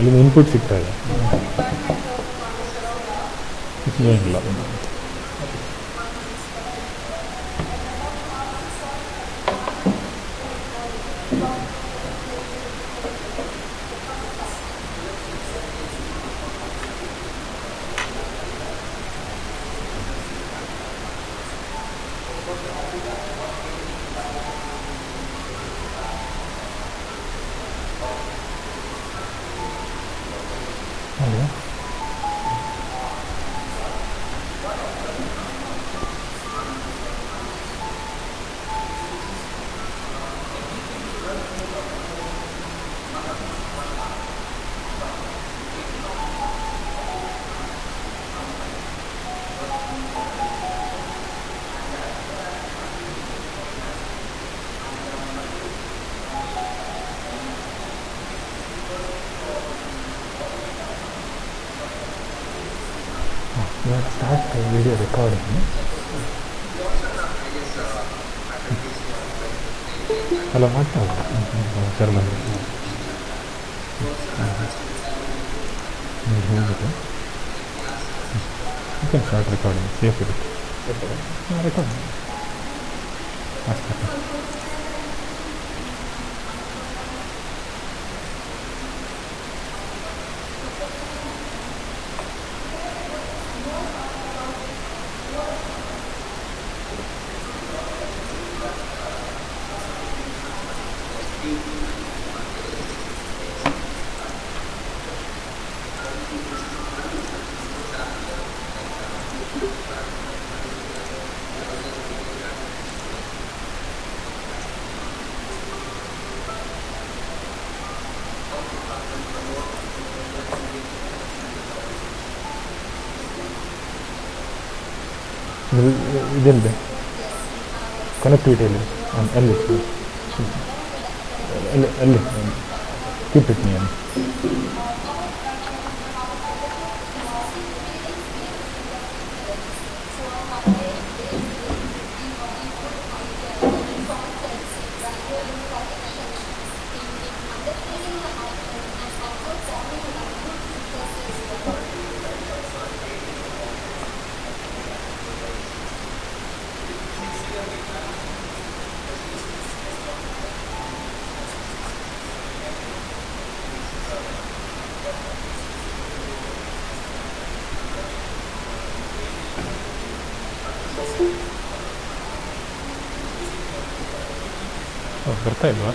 ಅಲ್ಲಿಂದ ಇನ್ಪುಟ್ ಸಿಗ್ತಾ ಇದೆ. ಏನಿಲ್ಲ. Start video recording. Hello, Martha. German. You can start recording. Safe it. Record. ಇದೆಲ್ಲಿದೆ ಕನೆಕ್ಟಿವಿಟಿಯಲ್ಲಿ ಎಲ್ಲಿ ಎಲ್ಲಿ ಕೀಪ್ ಇಟ್ ನೀವು ಬರ್ತಾ ಇಲ್ವಾ?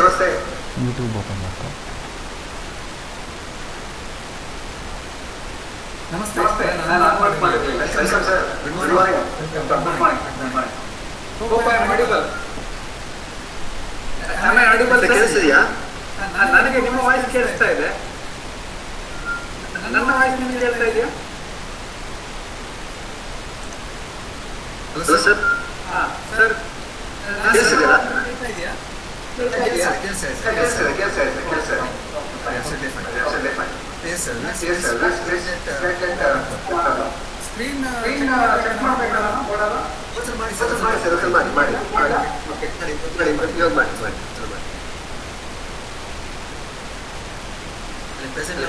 ನಮಸ್ತೆ. ಯೂಟ್ಯೂಬ್ ಓಪನ್ ಮಾಡ್ತಾ ನಮಸ್ತೆ. ನಾನು ವರ್ಕ್ ಮಾಡ್ತೀನಿ. Welcome sir. Good morning. ಕೇಳಿಸ್ತಿದೆಯಾ? ನನಗೆ ನಿಮ್ಮ ವಾಯ್ಸ್ ಕೇಳಿಸ್ತಾ ಇದೆ. ನನ್ನ ವಾಯ್ಸ್ ನಿಮಗೆ ಕೇಳ್ತಾ ಇದೆಯಾ? Hello sir. ಸರ್ ಕೇಳಿಸ್ತಿದೆಯಾ? ಸ್ಕ್ರೀನ್ ಚೆಕ್ ಮಾಡಬೇಕಲ್ಲ? ಮಾಡಿ.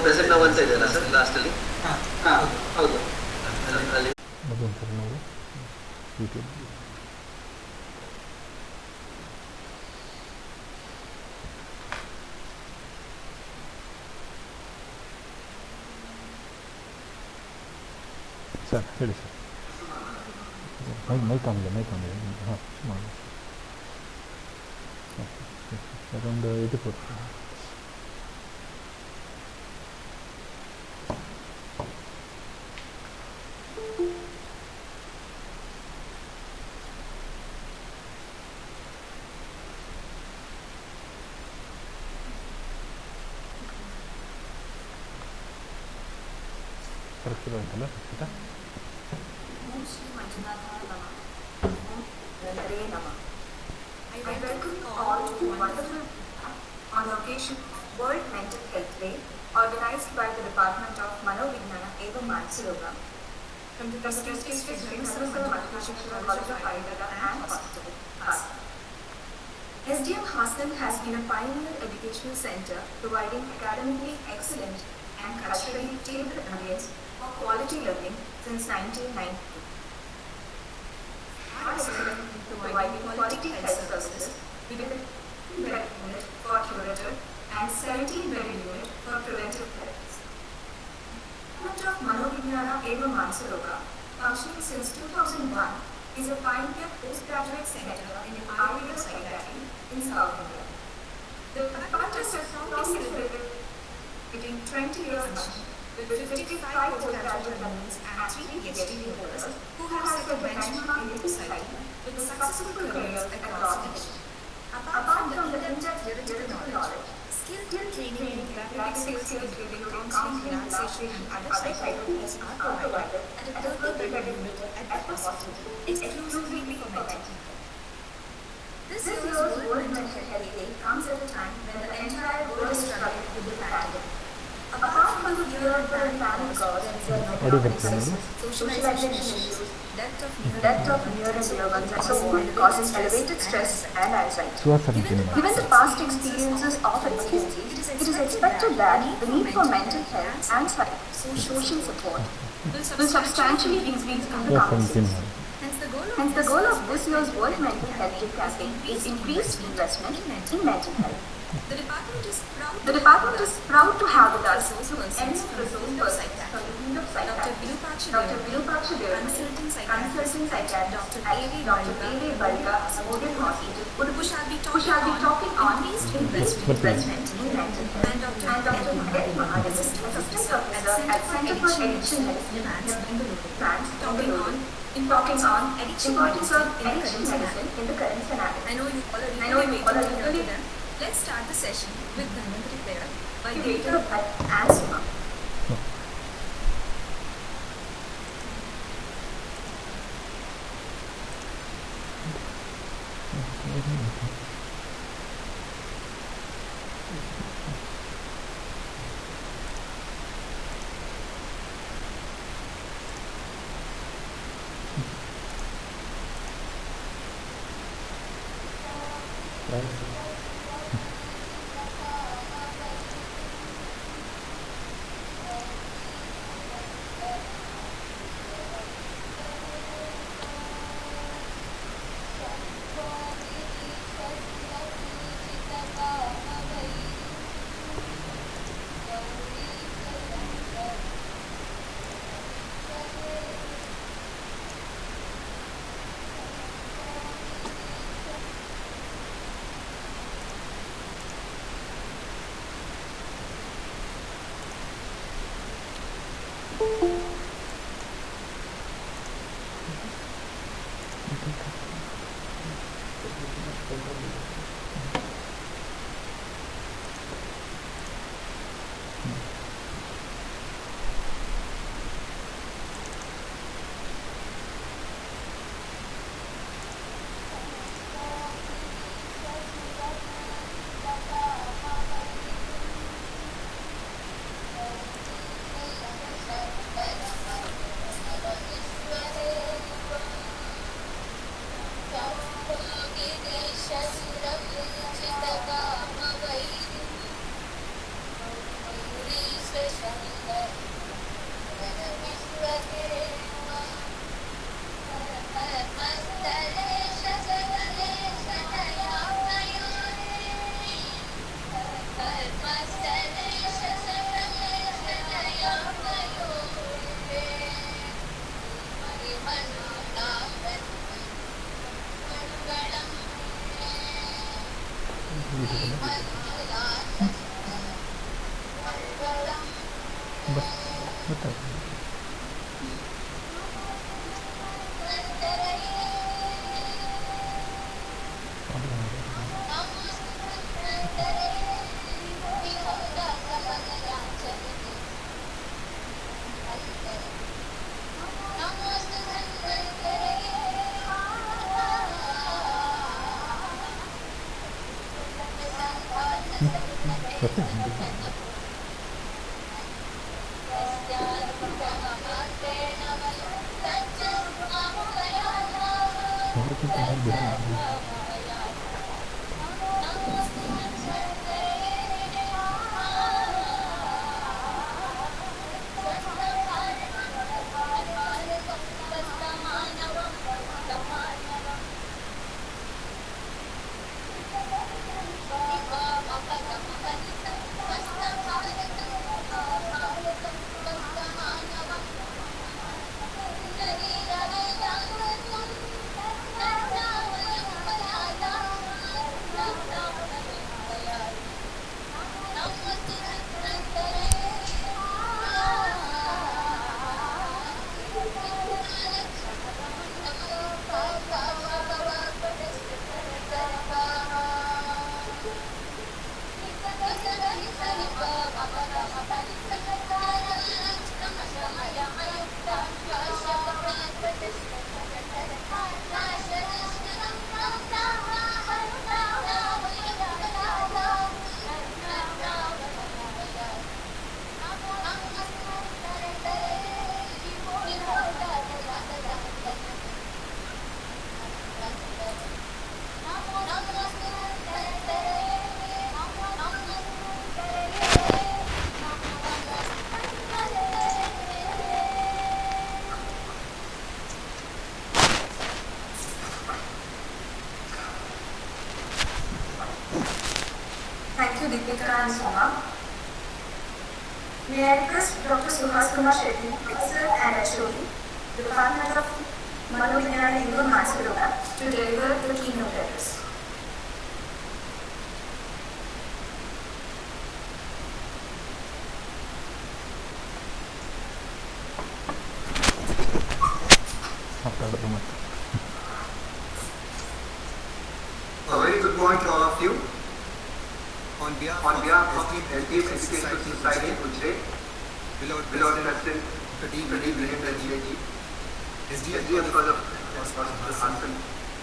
ಪ್ರೆಸೆಂಟ್ ನಾವು ಅಂತ ಇದೆಯಲ್ಲ ಸರ್ ಲಾಸ್ಟಲ್ಲಿ? ಹೌದು. ಅಲ್ಲಿ ಅದೊಂಥರ ನೋಡಿ ಯೂಟ್ಯೂಬ್. ಸರ್ ಹೇಳಿ ಸರ್. ಮೈಕ್ ಆನ್ ಇದೆ ಹಾಂ ಮಾಡಿ ಅರೌಂಡ್ 84. ಕರೆಕ್ಟ್ ಆಯ್ತಲ್ಲ Rakshita? Om Shri Manjunatheshwara Om Nandare Nama. I welcome all to a wonderful on the occasion of World Mental Health Day, organized by the Department of Mano, Vijnana, Avum, Roga, from the prestigious Manjunatheshwara College of Ayurveda and Hospital, Hassan. SDM Hassan has been a pioneer educational center providing academically excellent and culturally tailored ambience for quality learning since 1992. Our excellent in providing quality health services with a 10-bed unit for curative and 17-bed unit for preventive therapies. Dept of Mano Vijnana Avum Roga, functioning since 2001, is a pioneer postgraduate center in Ayurveda psychiatry in South India. The department is proudly celebrating 20 years with 55 postgraduate nominees and 3 PhD holders who have set a benchmark in society with successful careers across Asia. Apart from the in-depth theoretical knowledge, skill training in practical skills including counseling, relaxation and other psychologies are provided at a 30-bed unit at the hospital exclusively for mental health. This year's World Mental Health Day comes at a time when the entire world is struggling with the pandemic. Apart from the year and panic cause and socialization issues, death of near and dear ones and so on causes elevated stress and anxiety. Given the past experiences of emergency, it is expected that the need for mental health and social support will substantially increase in the coming years. Hence, the goal of this year's World Mental Health Day campaign is increased investment in mental health. The department is proud to have with us eminent resource persons from the field of psychiatry, Dr. Virupaksha Devaramane, consulting psychiatrist at AV Baliga, Modern Hospital, Udupi, who shall be talking on increased investment in mental health, and Dr. Jayant Mahadevan, assistant professor at Center for Addiction Medicine, Bengaluru, talking on importance of addiction medicine in the current scenario. I know you all are eagerly. Let's start the session with Dharmasthala prayer by Dept and Suma. ಗೊತ್ತಾಯ್ತು. May I request Dr. Suhas Kumar Shetty, Professor and HOD, Department of Mano NIMHANS Roga, to deliver the keynote address. A very good morning to all of you. On behalf of SDM Educational Society, Ujre, beloved President, SDM because of Hassan,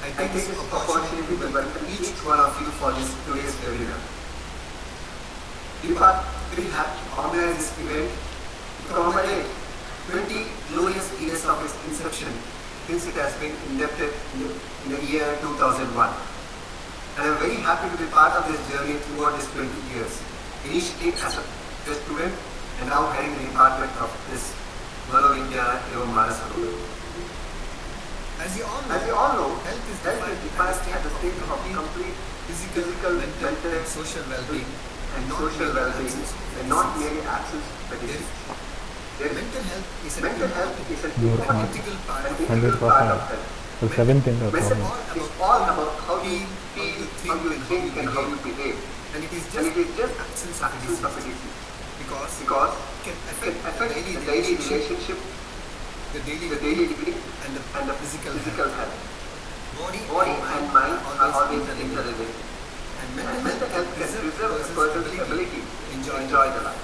I take this opportunity to welcome each one of you for this today's webinar. We have organized this event to commemorate 20 glorious years of its inception since it has been inducted in the year 2001. And I am very happy to be part of this journey throughout these 20 years. Initially as a student and now heading the department of this Mano, Vijnana, Manasa. As you all know, health is defined as the state of complete physical, mental, and social well-being, and not merely absence but disease. Mental health is an integral part of health. So 17th of Medicine is all about how you feel, how you think, and how you behave. And it is just absence of disease. Because it can affect the daily relationship, the daily living, and the physical health. Body and mind are always interrelated. And mental health can preserve a person's ability to enjoy the life.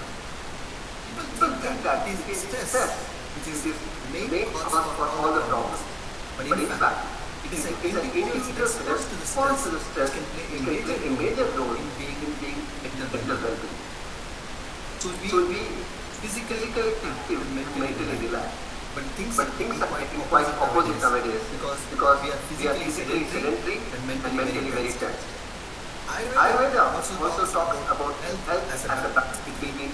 People think that it is stress which is the main cause for all the problems. But in fact, it is an individual response to the stress can play a major role in being mental well-being. So we physically active and mentally relaxed. But things are quite opposite nowadays because we are physically sedentary and mentally very tense. Ayurveda also talks about health as a balance between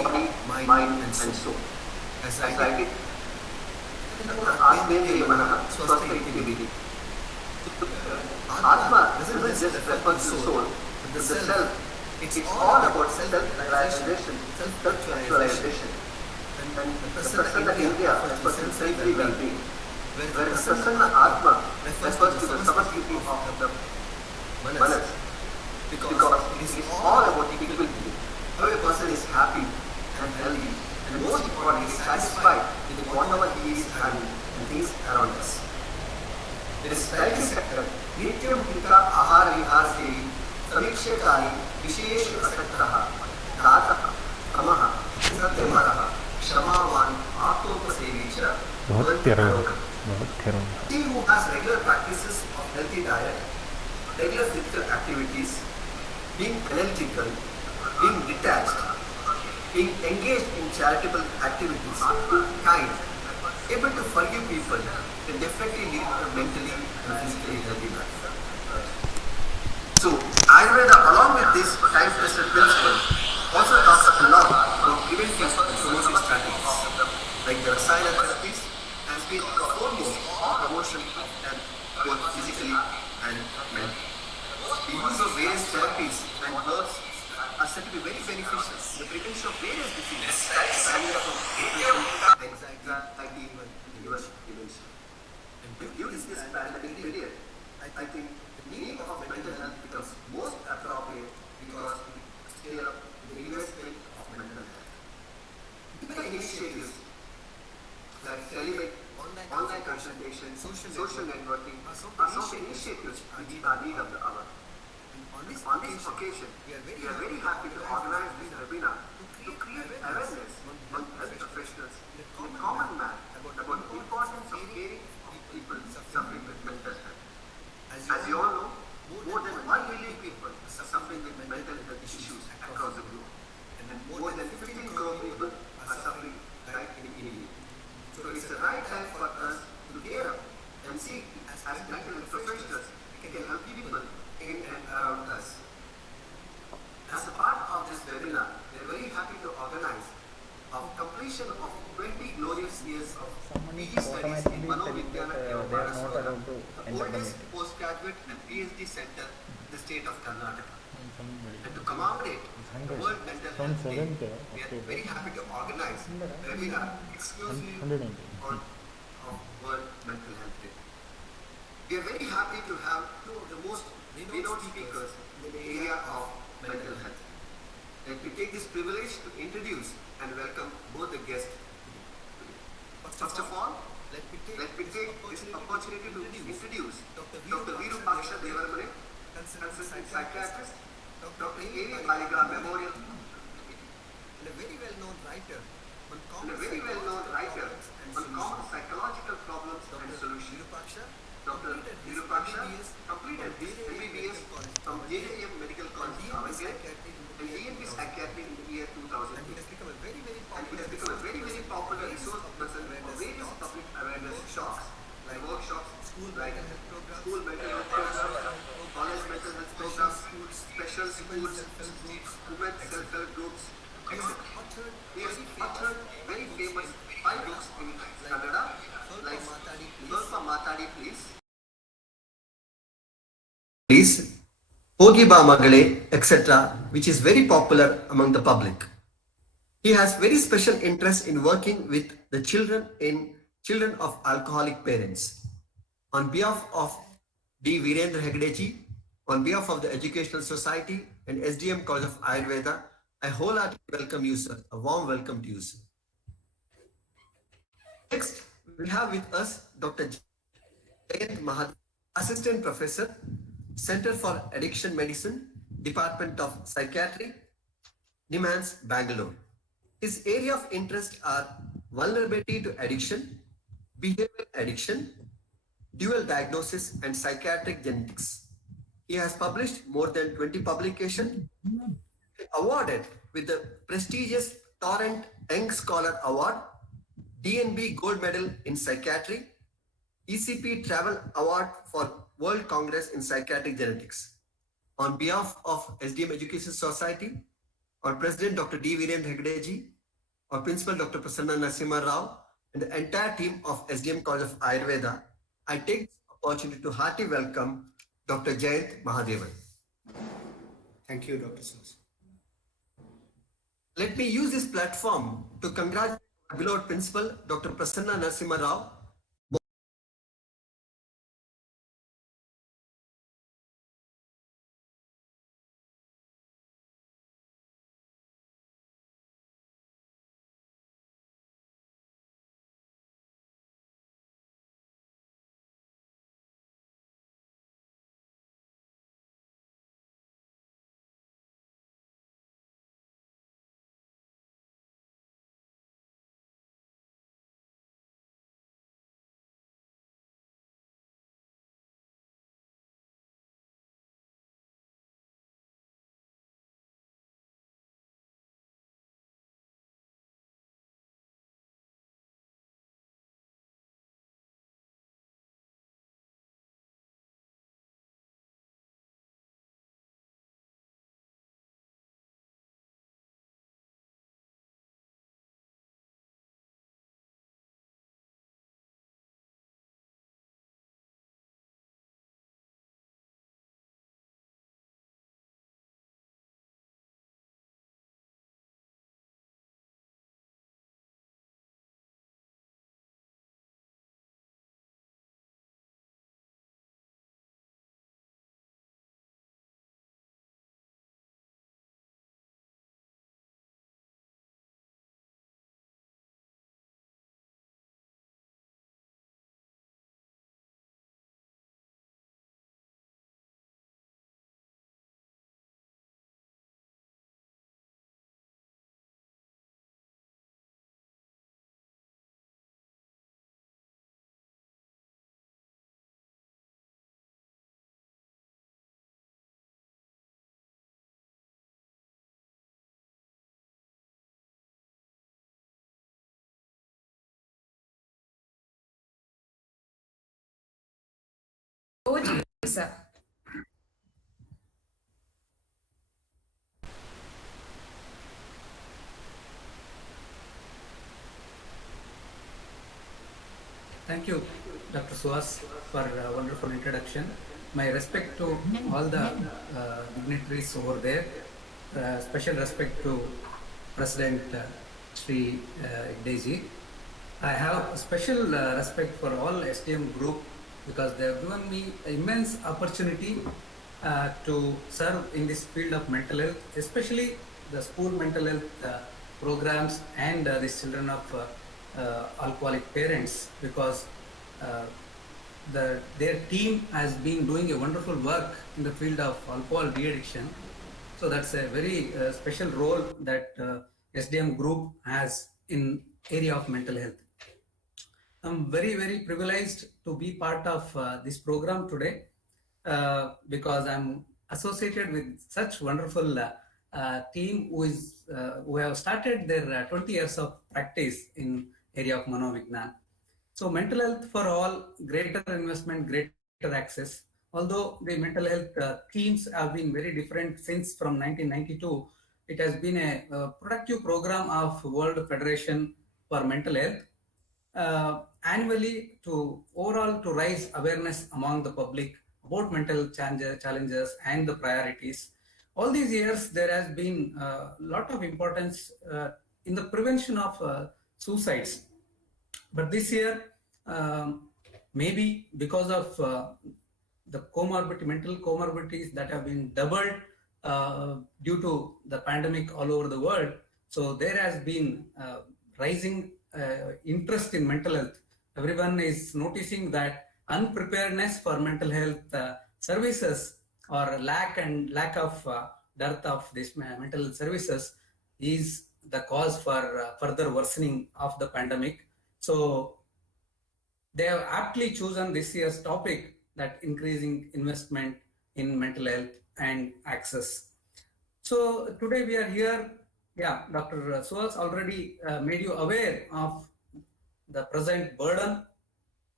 body, mind and soul. As I write it, Atma doesn't just refer to soul, but the self. It's all about self-realization, self-actualization. And the Prasanna India refers to sensory well-being, where the Prasanna Atma refers to the samasthiti of the Manas. because it is all about people being. How a person is happy and healthy and most importantly satisfied with whatever he is having and things around us. It is psychiatric sector, नित्यं पिता आहार विहार से समीक्षकारी विशेष प्रसक्तः दातः समः सत्यमरः क्षमावान आत्मोपसेवी च he who has regular practices of healthy diet, regular physical activities, being analytical, being detached, being engaged in charitable activities, kind, able to forgive people, can definitely lead to mentally and physically healthy life. So, Ayurveda, along with this time-tested principle, also talks a lot about preventive and promotive strategies, like the Rasayana therapies has been the foremost promotion of health, both physically and mentally. The use of various therapies and herbs are said to be very beneficial in the prevention of various diseases, ranging from depression, anxiety, even dementia. And during this pandemic period, I think the meaning of mental health becomes most appropriate because it scales up the investment of mental health. Typical initiatives like celibate, online consultation, social networking are some initiatives which are need of the hour. On this occasion, we are very happy to organize this webinar to create awareness among health professionals in a common manner about the importance of caring for people suffering with mental health. As you all know, more than 1 million people are suffering with mental health issues across the globe, and more than 15 crore people are suffering right in India. So it's the right time for us to gear up and see as mental health professionals we can help people in and around us. As a part of this webinar, we are very happy to organize a completion of 20 glorious years of PG studies in Mano, Vijnana, Manasa, the oldest postgraduate and PhD center in the state of Karnataka. And to commemorate the World Mental Health Day, we are very happy to organize a webinar exclusively on World Mental Health Day. We are very happy to have two of the most renowned speakers in the area of mental health. Let me take this privilege to introduce and welcome both the guests today. First of all, let me take this opportunity to introduce Dr. Virupaksha Devaramane, consultant psychiatrist, Dr. AV Baliga Memorial, and a very well-known writer on common psychological problems and solutions. Dr. Virupaksha completed MBBS from JJM Medical College, Avum, and DNP Psychiatry in the year 2008. And he has become a very popular resource person for various public awareness talks, like workshops, school mental health programs, college mental health programs, special schools, women's self-help groups, etc. He has authored very famous 5 books in Kannada, like ಸ್ವಲ್ಪ Matadi Please, Hogi Ba Magale, etc., which is very popular among the public. He has very special interest in working with the children of alcoholic parents. On behalf of D. Virendra Hegdeji, on behalf of the Educational Society and SDM College of Ayurveda, I wholeheartedly welcome you, sir. A warm welcome to you, sir. Next, we have with us Dr. Jayant Mahadevan, Assistant Professor, Center for Addiction Medicine, Department of Psychiatry, NIMHANS, Bengaluru. His area of interest are vulnerability to addiction, behavioral addiction, dual diagnosis, and psychiatric genetics. He has published more than 20 publications, awarded with the prestigious Torrent Young Scholar Award, DNB Gold Medal in Psychiatry, ECP Travel Award for World Congress in Psychiatric Genetics. On behalf of SDM Education Society, our President Dr. D. Virendra Hegdeji, our Principal Dr. Prasanna Narasimha Rao, and the entire team of SDM College of Ayurveda, I take this opportunity to heartily welcome Dr. Jayant Mahadevan. Thank you, Dr. Sus. Let me use this platform to congratulate our beloved Principal Dr. Prasanna Narasimha Rao sir. Thank you, Dr. Suhas, for a wonderful introduction. My respect to all the dignitaries over there. Special respect to President Sri Deji. I have special respect for all SDM group because they have given me immense opportunity to serve in this field of mental health, especially the school mental health programs and these children of alcoholic parents, because their team has been doing a wonderful work in the field of alcohol de-addiction. So that's a very special role that SDM group has in area of mental health. I'm very, very privileged to be part of this program today because I'm associated with such wonderful team who have started their 20 years of practice in area of Mano Vijnana. So mental health for all, greater investment, greater access. Although the mental health themes have been very different since from 1992, it has been a productive program of World Federation for Mental Health annually to overall to raise awareness among the public about mental challenges and the priorities. All these years, there has been a lot of importance in the prevention of suicides. But this year, maybe because of the mental comorbidities that have been doubled due to the pandemic all over the world, so there has been rising interest in mental health. Everyone is noticing that unpreparedness for mental health services or lack of dearth of this mental health services is the cause for further worsening of the pandemic. So they have aptly chosen this year's topic, that increasing investment in mental health and access. So today we are here. Yeah, Dr. Suhas already made you aware of the present burden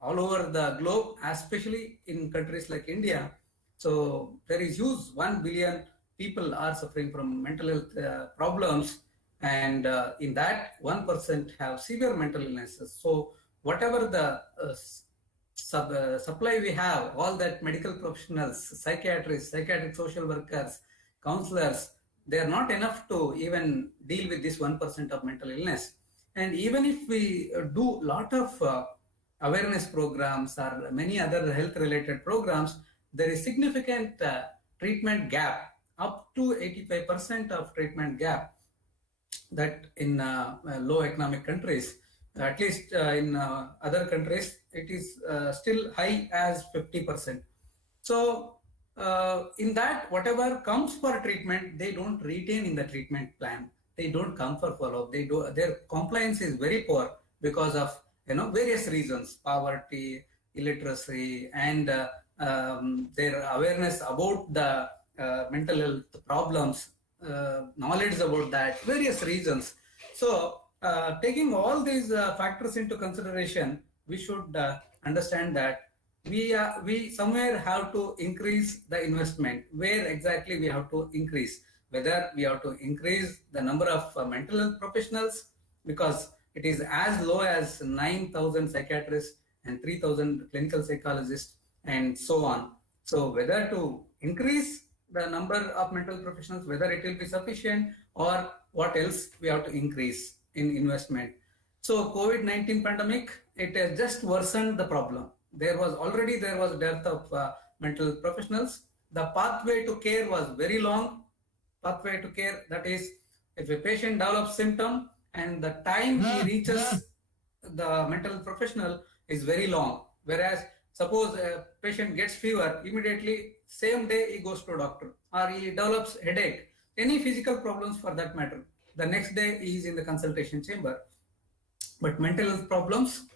all over the globe, especially in countries like India. So there is huge 1 billion people are suffering from mental health problems, and in that 1% have severe mental illnesses. So whatever the supply we have, all that medical professionals, psychiatrists, psychiatric social workers, counselors, they are not enough to even deal with this 1% of mental illness. And even if we do lot of awareness programs or many other health related programs, there is significant treatment gap, up to 85% of treatment gap, that in low economic countries. At least in other countries, it is still high as 50%. So in that, whatever comes for treatment, they don't retain in the treatment plan. They don't come for follow-up. Their compliance is very poor because of various reasons: poverty, illiteracy, and their awareness about the mental health problems, knowledge about that, various reasons. So taking all these factors into consideration, we should understand that we somewhere have to increase the investment. Where exactly we have to increase? Whether we have to increase the number of mental health professionals, because it is as low as 9,000 psychiatrists and 3,000 clinical psychologists and so on. So whether to increase the number of mental professionals, whether it will be sufficient, or what else we have to increase in investment. So COVID-19 pandemic, it has just worsened the problem. There was dearth of mental professionals. The pathway to care was very long. Pathway to care, that is, if a patient develops symptom and the time he reaches the mental professional is very long. Whereas suppose a patient gets fever, immediately same day he goes to a doctor, or he develops headache, any physical problems for that matter, the next day he is in the consultation chamber. But mental health problems,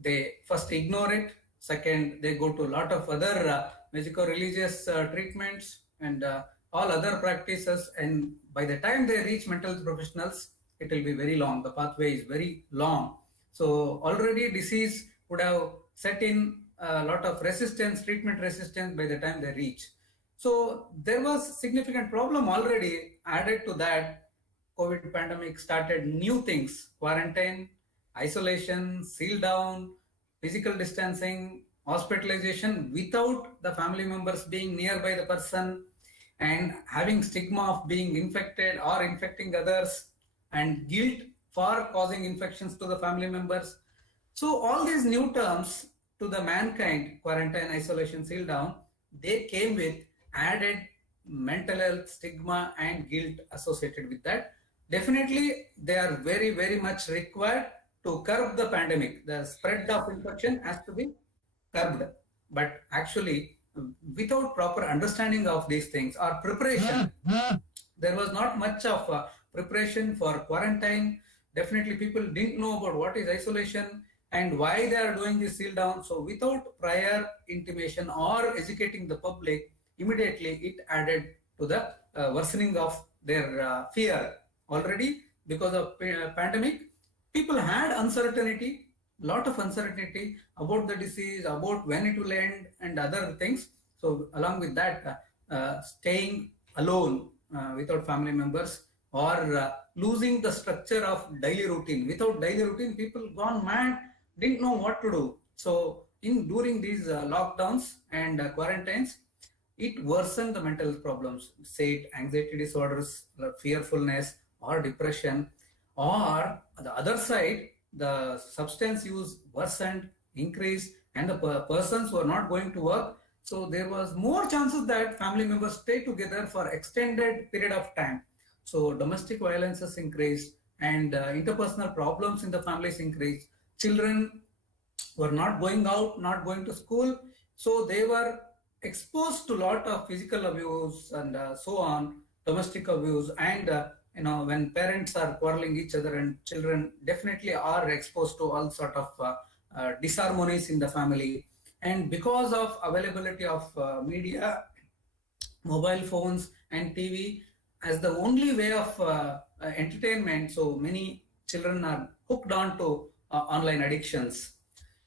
they first ignore it. Second, they go to a lot of other medico-religious treatments and all other practices. And by the time they reach mental health professionals, it will be very long. The pathway is very long. So already disease would have set in a lot of resistance, treatment resistance by the time they reach. So there was significant problem already. Added to that, COVID pandemic started new things: quarantine, isolation, seal down, physical distancing, hospitalization without the family members being nearby the person, and having stigma of being infected or infecting others, and guilt for causing infections to the family members. So all these new terms to the mankind, quarantine, isolation, seal down, they came with added mental health stigma and guilt associated with that. Definitely, they are very, very much required to curb the pandemic. The spread of infection has to be curbed. But actually, without proper understanding of these things or preparation, there was not much of preparation for quarantine. Definitely, people didn't know about what is isolation and why they are doing this seal down. So, without prior intimation or educating the public, immediately it added to the worsening of their fear. Already, because of pandemic, people had uncertainty, lot of uncertainty about the disease, about when it will end, and other things. So, along with that, staying alone without family members, or losing the structure of daily routine. Without daily routine, people gone mad, didn't know what to do. So, during these lockdowns and quarantines, it worsened the mental health problems, say it anxiety disorders, fearfulness, or depression, or the other side, the substance use worsened, increased, and the persons who are not going to work. So there was more chances that family members stay together for extended period of time. So domestic violences increased, and interpersonal problems in the families increased. Children were not going out, not going to school, so they were exposed to a lot of physical abuse and so on, domestic abuse, and when parents are quarreling each other, and children definitely are exposed to all sort of disharmonies in the family. And because of availability of media, mobile phones and TV as the only way of entertainment, so many children are hooked on to online addictions.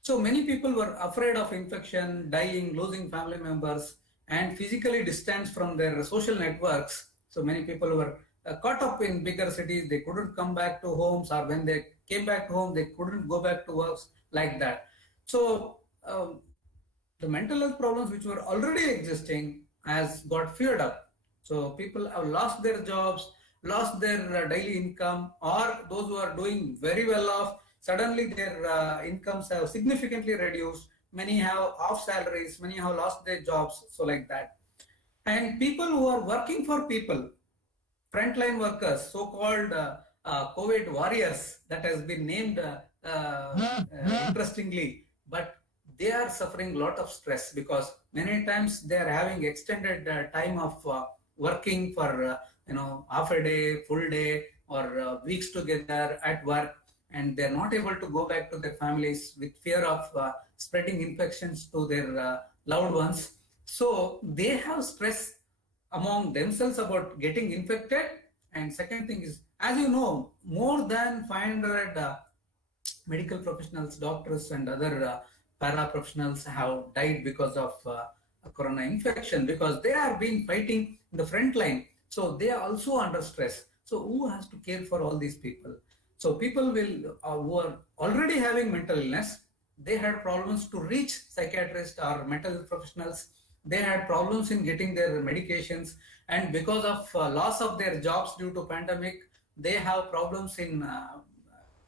So many people were afraid of infection, dying, losing family members, and physically distanced from their social networks. So many people were caught up in bigger cities. They couldn't come back to homes, or when they came back to home, they couldn't go back to work like that. So the mental health problems which were already existing has got feared up. So people have lost their jobs, lost their daily income, or those who are doing very well off, suddenly their incomes have significantly reduced. Many have off salaries, many have lost their jobs, so like that. And people who are working for people, frontline workers, so-called COVID warriors, that has been named interestingly, but they are suffering a lot of stress, because many times they are having extended time of working for half a day, full day, or weeks together at work, and they're not able to go back to their families with fear of spreading infections to their loved ones. So they have stress among themselves about getting infected. And second thing is, as you know, more than 500 medical professionals, doctors, and other para-professionals have died because of corona infection, because they have been fighting in the front line. So they are also under stress. So who has to care for all these people? So people who are already having mental illness, they had problems to reach psychiatrists or mental health professionals. They had problems in getting their medications, and because of loss of their jobs due to pandemic, they have problems in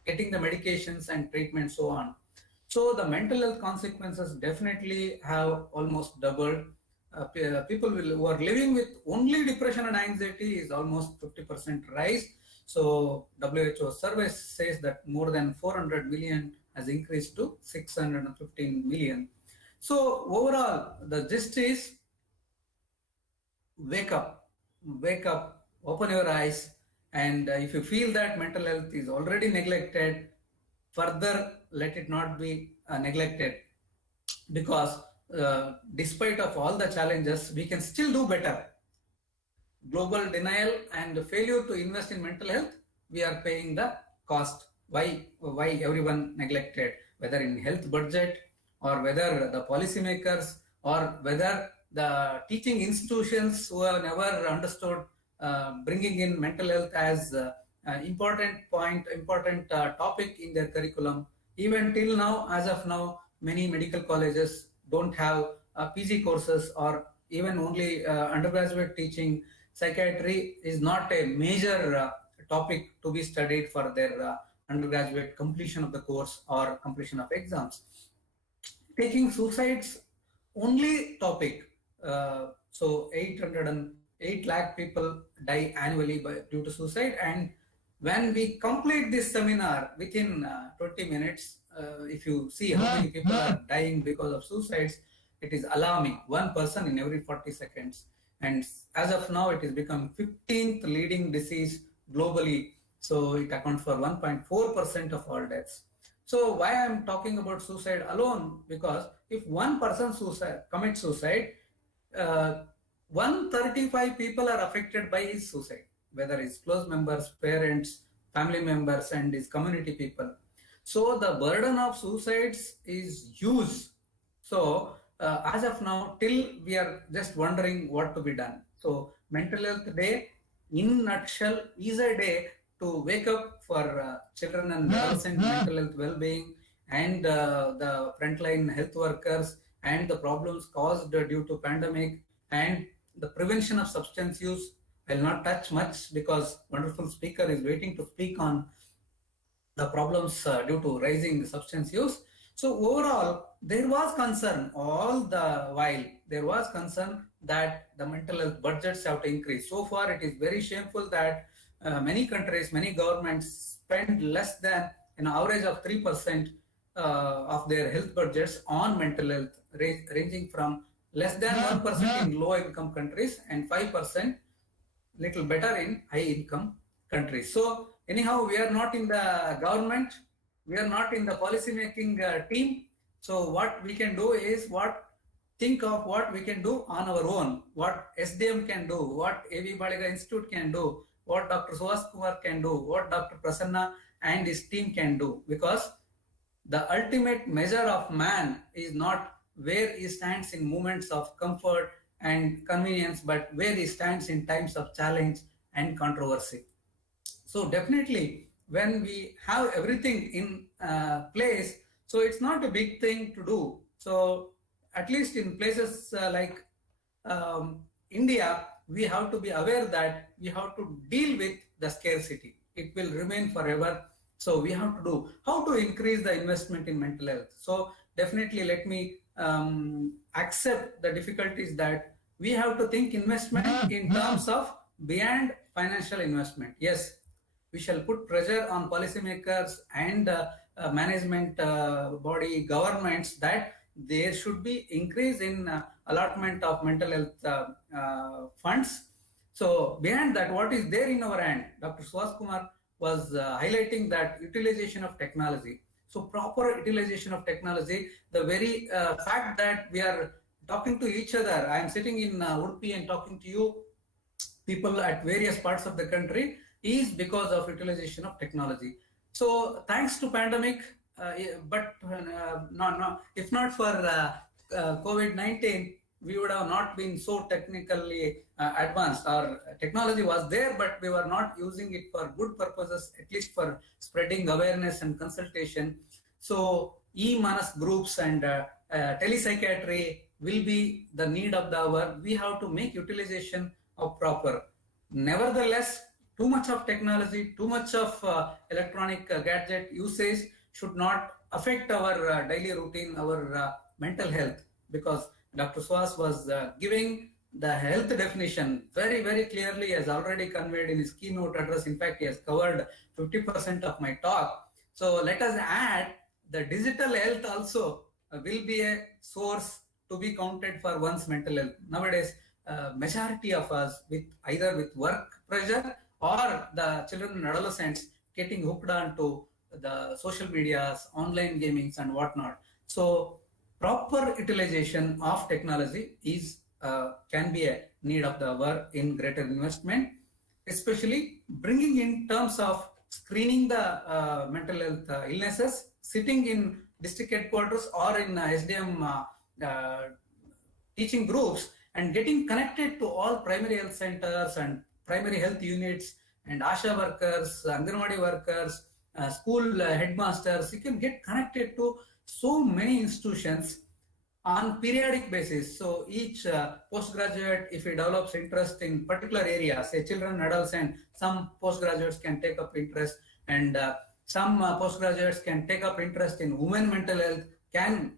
getting the medications and treatment, so on. So the mental health consequences definitely have almost doubled. People who are living with only depression and anxiety is almost 50% rise. So WHO survey says that more than 400 million has increased to 615 million. So overall, the gist is, wake up, open your eyes, and if you feel that mental health is already neglected, further let it not be neglected, because despite of all the challenges, we can still do better. Global denial and failure to invest in mental health, we are paying the cost. Why everyone neglected, whether in health budget, or whether the policymakers, or whether the teaching institutions who have never understood bringing in mental health as important topic in their curriculum. Even till now, as of now, many medical colleges don't have PG courses, or even only undergraduate teaching. Psychiatry is not a major topic to be studied for their undergraduate completion of the course or completion of exams. Taking suicides only topic, so 808 lakh people die annually due to suicide, and when we complete this seminar within 20 minutes, if you see how many people are dying because of suicides, it is alarming. One person in every 40 seconds. And as of now, it has become 15th leading disease globally. So it accounts for 1.4% of all deaths. So why I'm talking about suicide alone? Because if one person commits suicide, 135 people are affected by his suicide, whether his close members, parents, family members, and his community people. So the burden of suicides is huge. So as of now, till we are just wondering what to be done. So Mental Health Day, in nutshell, is a day to wake up for children and adolescent mental health well-being, and the frontline health workers, and the problems caused due to pandemic, and the prevention of substance use. I'll not touch much because wonderful speaker is waiting to speak on the problems due to rising substance use. So overall, there was concern all the while. There was concern that the mental health budgets have to increase. So far, it is very shameful that many countries, many governments spend less than an average of 3% of their health budgets on mental health, ranging from less than 1% in low-income countries and 5% little better in high-income countries. So anyhow, we are not in the government, we are not in the policy-making team. So what we can do is think of what we can do on our own, what SDM can do, what AV Baliga Institute can do, what Dr. Suhas Kumar can do, what Dr. Prasanna and his team can do. Because the ultimate measure of man is not where he stands in moments of comfort and convenience, but where he stands in times of challenge and controversy. So definitely, when we have everything in place, so it's not a big thing to do. So at least in places like India, we have to be aware that we have to deal with the scarcity. It will remain forever. So we have to do how to increase the investment in mental health. So definitely let me accept the difficulties that we have to think investment in terms of beyond financial investment. Yes, we shall put pressure on policymakers and management body governments that there should be increase in allotment of mental health funds. So behind that, what is there in our hand? Dr. Suhas Kumar was highlighting that utilization of technology. So proper utilization of technology, the very fact that we are talking to each other. I am sitting in Udupi and talking to you people at various parts of the country is because of utilization of technology. So thanks to pandemic, but if not for COVID-19, we would have not been so technically advanced. Our technology was there, but we were not using it for good purposes, at least for spreading awareness and consultation. So e-Manas groups and telepsychiatry will be the need of the hour. We have to make utilization of proper. Nevertheless, too much of technology, too much of electronic gadget usage should not affect our daily routine, our mental health, because Dr. Suhas was giving the health definition very, very clearly, as already conveyed in his keynote address. In fact, he has covered 50% of my talk. So let us add the digital health also will be a source to be counted for one's mental health. Nowadays, majority of us either with work pressure or the children and adolescents getting hooked on to the social medias, online gamings and whatnot. So proper utilization of technology is can be a need of the hour in greater investment, especially bringing in terms of screening the mental health illnesses, sitting in district headquarters or in SDM teaching groups and getting connected to all primary health centers and primary health units and ASHA workers, Anganwadi workers, school headmasters. You can get connected to so many institutions on periodic basis. So each postgraduate, if he develops interest in particular areas, say children, adults, and some postgraduates can take up interest, and some postgraduates can take up interest in women mental health, can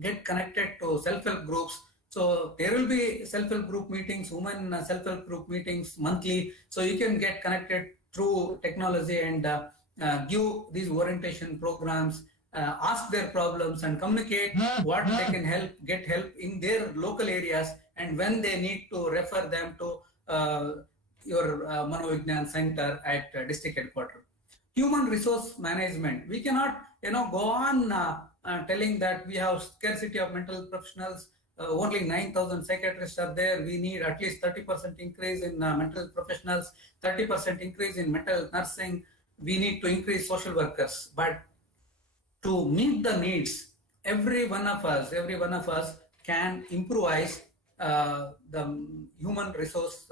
get connected to self-help groups. So there will be self-help group meetings, women self-help group meetings monthly. So you can get connected through technology and give these orientation programs, ask their problems and communicate what they can get help in their local areas, and when they need to refer them to your Mano Vijnana center at district headquarters. Human resource management. We cannot, go on telling that we have scarcity of mental professionals. Only 9,000 psychiatrists are there. We need at least 30% increase in mental professionals, 30% increase in mental nursing. We need to increase social workers. But to meet the needs, every one of us can improvise the human resource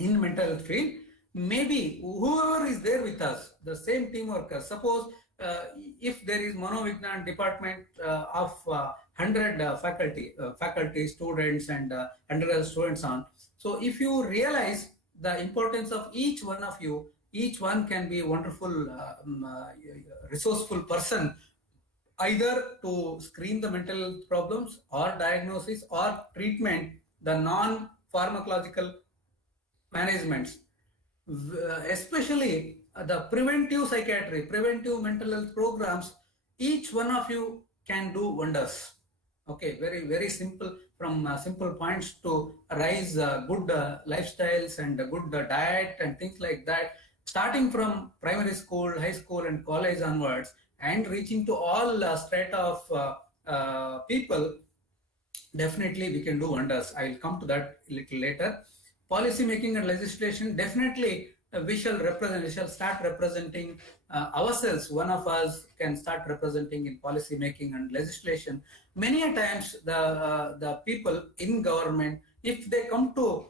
in mental health field. Maybe whoever is there with us, the same team workers. Suppose if there is Mano Vijnana department of 100 faculty, students, and undergrad students on. So if you realize the importance of each one of you, each one can be a wonderful, resourceful person, either to screen the mental problems or diagnosis or treatment, the non-pharmacological managements, especially the preventive psychiatry, preventive mental health programs. Each one of you can do wonders. Okay, very, very simple, from simple points to raise good lifestyles and good diet and things like that, starting from primary school, high school, and college onwards, and reaching to all strata of people. Definitely we can do wonders. I will come to that a little later. Policy making and legislation, definitely we shall start representing ourselves. One of us can start representing in policy making and legislation. Many a times the people in government, if they come to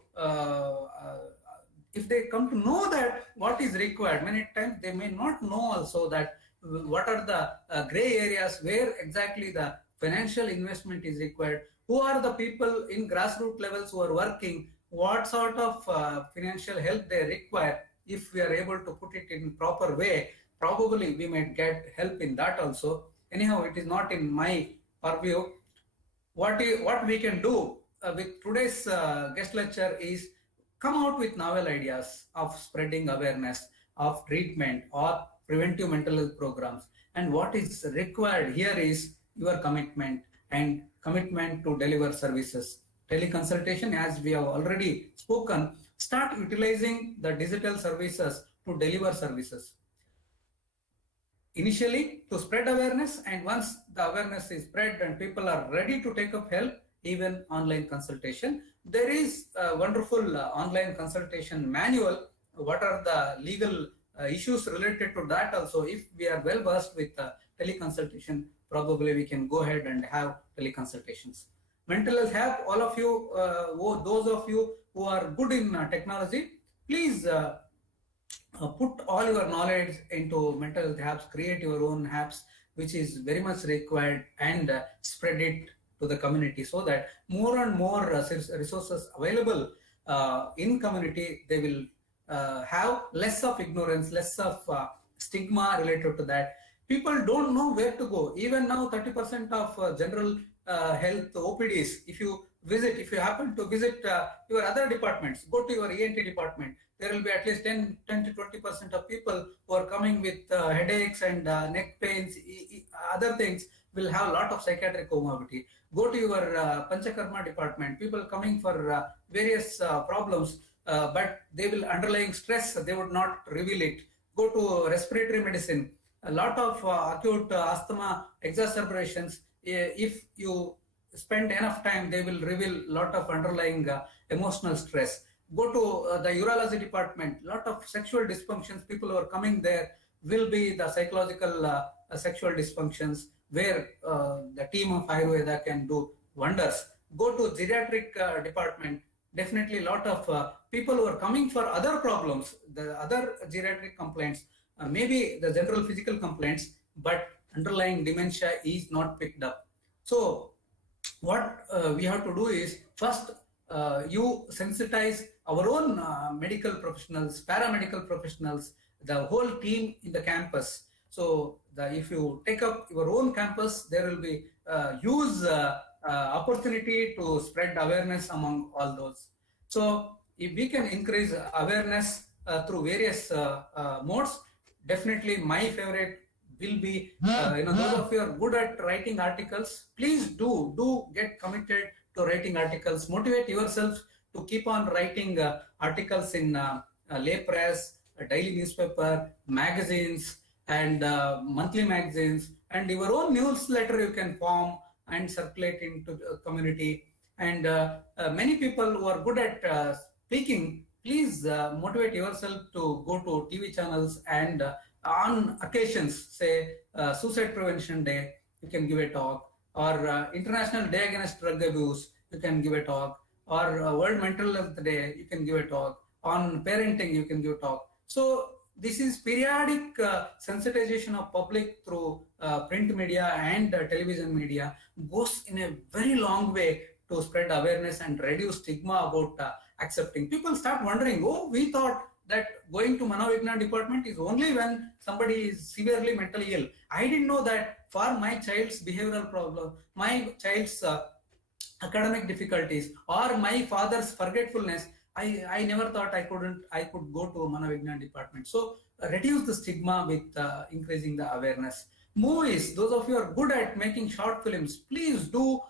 know that what is required, many times they may not know also that what are the gray areas where exactly the financial investment is required, who are the people in grassroots levels who are working, what sort of financial help they require. If we are able to put it in proper way, probably we might get help in that also. Anyhow, it is not in my purview. What we can do with today's guest lecture is come out with novel ideas of spreading awareness of treatment or preventive mental health programs. And what is required here is your commitment and commitment to deliver services. Teleconsultation, as we have already spoken, start utilizing the digital services to deliver services. Initially to spread awareness, and once the awareness is spread and people are ready to take up help, even online consultation. There is a wonderful online consultation manual. What are the legal issues related to that also? If we are well versed with teleconsultation, probably we can go ahead and have teleconsultations. Mental health hub, all of you, those of you who are good in technology, please put all your knowledge into mental health hubs, create your own hubs, which is very much required, and spread it to the community so that more and more resources available in community, they will have less of ignorance, less of stigma related to that. People don't know where to go. Even now, 30% of general health OPDs, if you happen to visit your other departments, go to your ENT department, there will be at least 10 to 20% of people who are coming with headaches and neck pains, other things, will have a lot of psychiatric comorbidity. Go to your Panchakarma department, people coming for various problems, but they will underlying stress, they would not reveal it. Go to respiratory medicine, a lot of acute asthma exacerbations. If you spend enough time, they will reveal a lot of underlying emotional stress. Go to the urology department, lot of sexual dysfunctions, people who are coming there, will be the psychological sexual dysfunctions, where the team of Ayurveda can do wonders. Go to geriatric department. Definitely a lot of people who are coming for other problems, the other geriatric complaints, maybe the general physical complaints, but underlying dementia is not picked up. So what we have to do is, first you sensitize our own medical professionals, paramedical professionals, the whole team in the campus. So if you take up your own campus, there will be huge opportunity to spread awareness among all those. So if we can increase awareness through various modes, definitely my favorite will be, those of you are good at writing articles, please do get committed to writing articles. Motivate yourself to keep on writing articles in lay press, daily newspaper, magazines, and monthly magazines, and your own newsletter you can form and circulate into the community. And many people who are good at speaking, please motivate yourself to go to TV channels and on occasions, say Suicide Prevention Day, you can give a talk, or International Day Against Drug Abuse, you can give a talk, or World Mental Health Day, you can give a talk, on parenting, you can give a talk. So this is periodic sensitization of public through print media and television media goes in a very long way to spread awareness and reduce stigma about accepting. People start wondering, oh, we thought that going to Mano department is only when somebody is severely mentally ill. I didn't know that for my child's behavioral problem, my child's academic difficulties, or my father's forgetfulness, I never thought I could go to Mano department. So reduce the stigma with increasing the awareness. Movies, those of you who are good at making short films, please do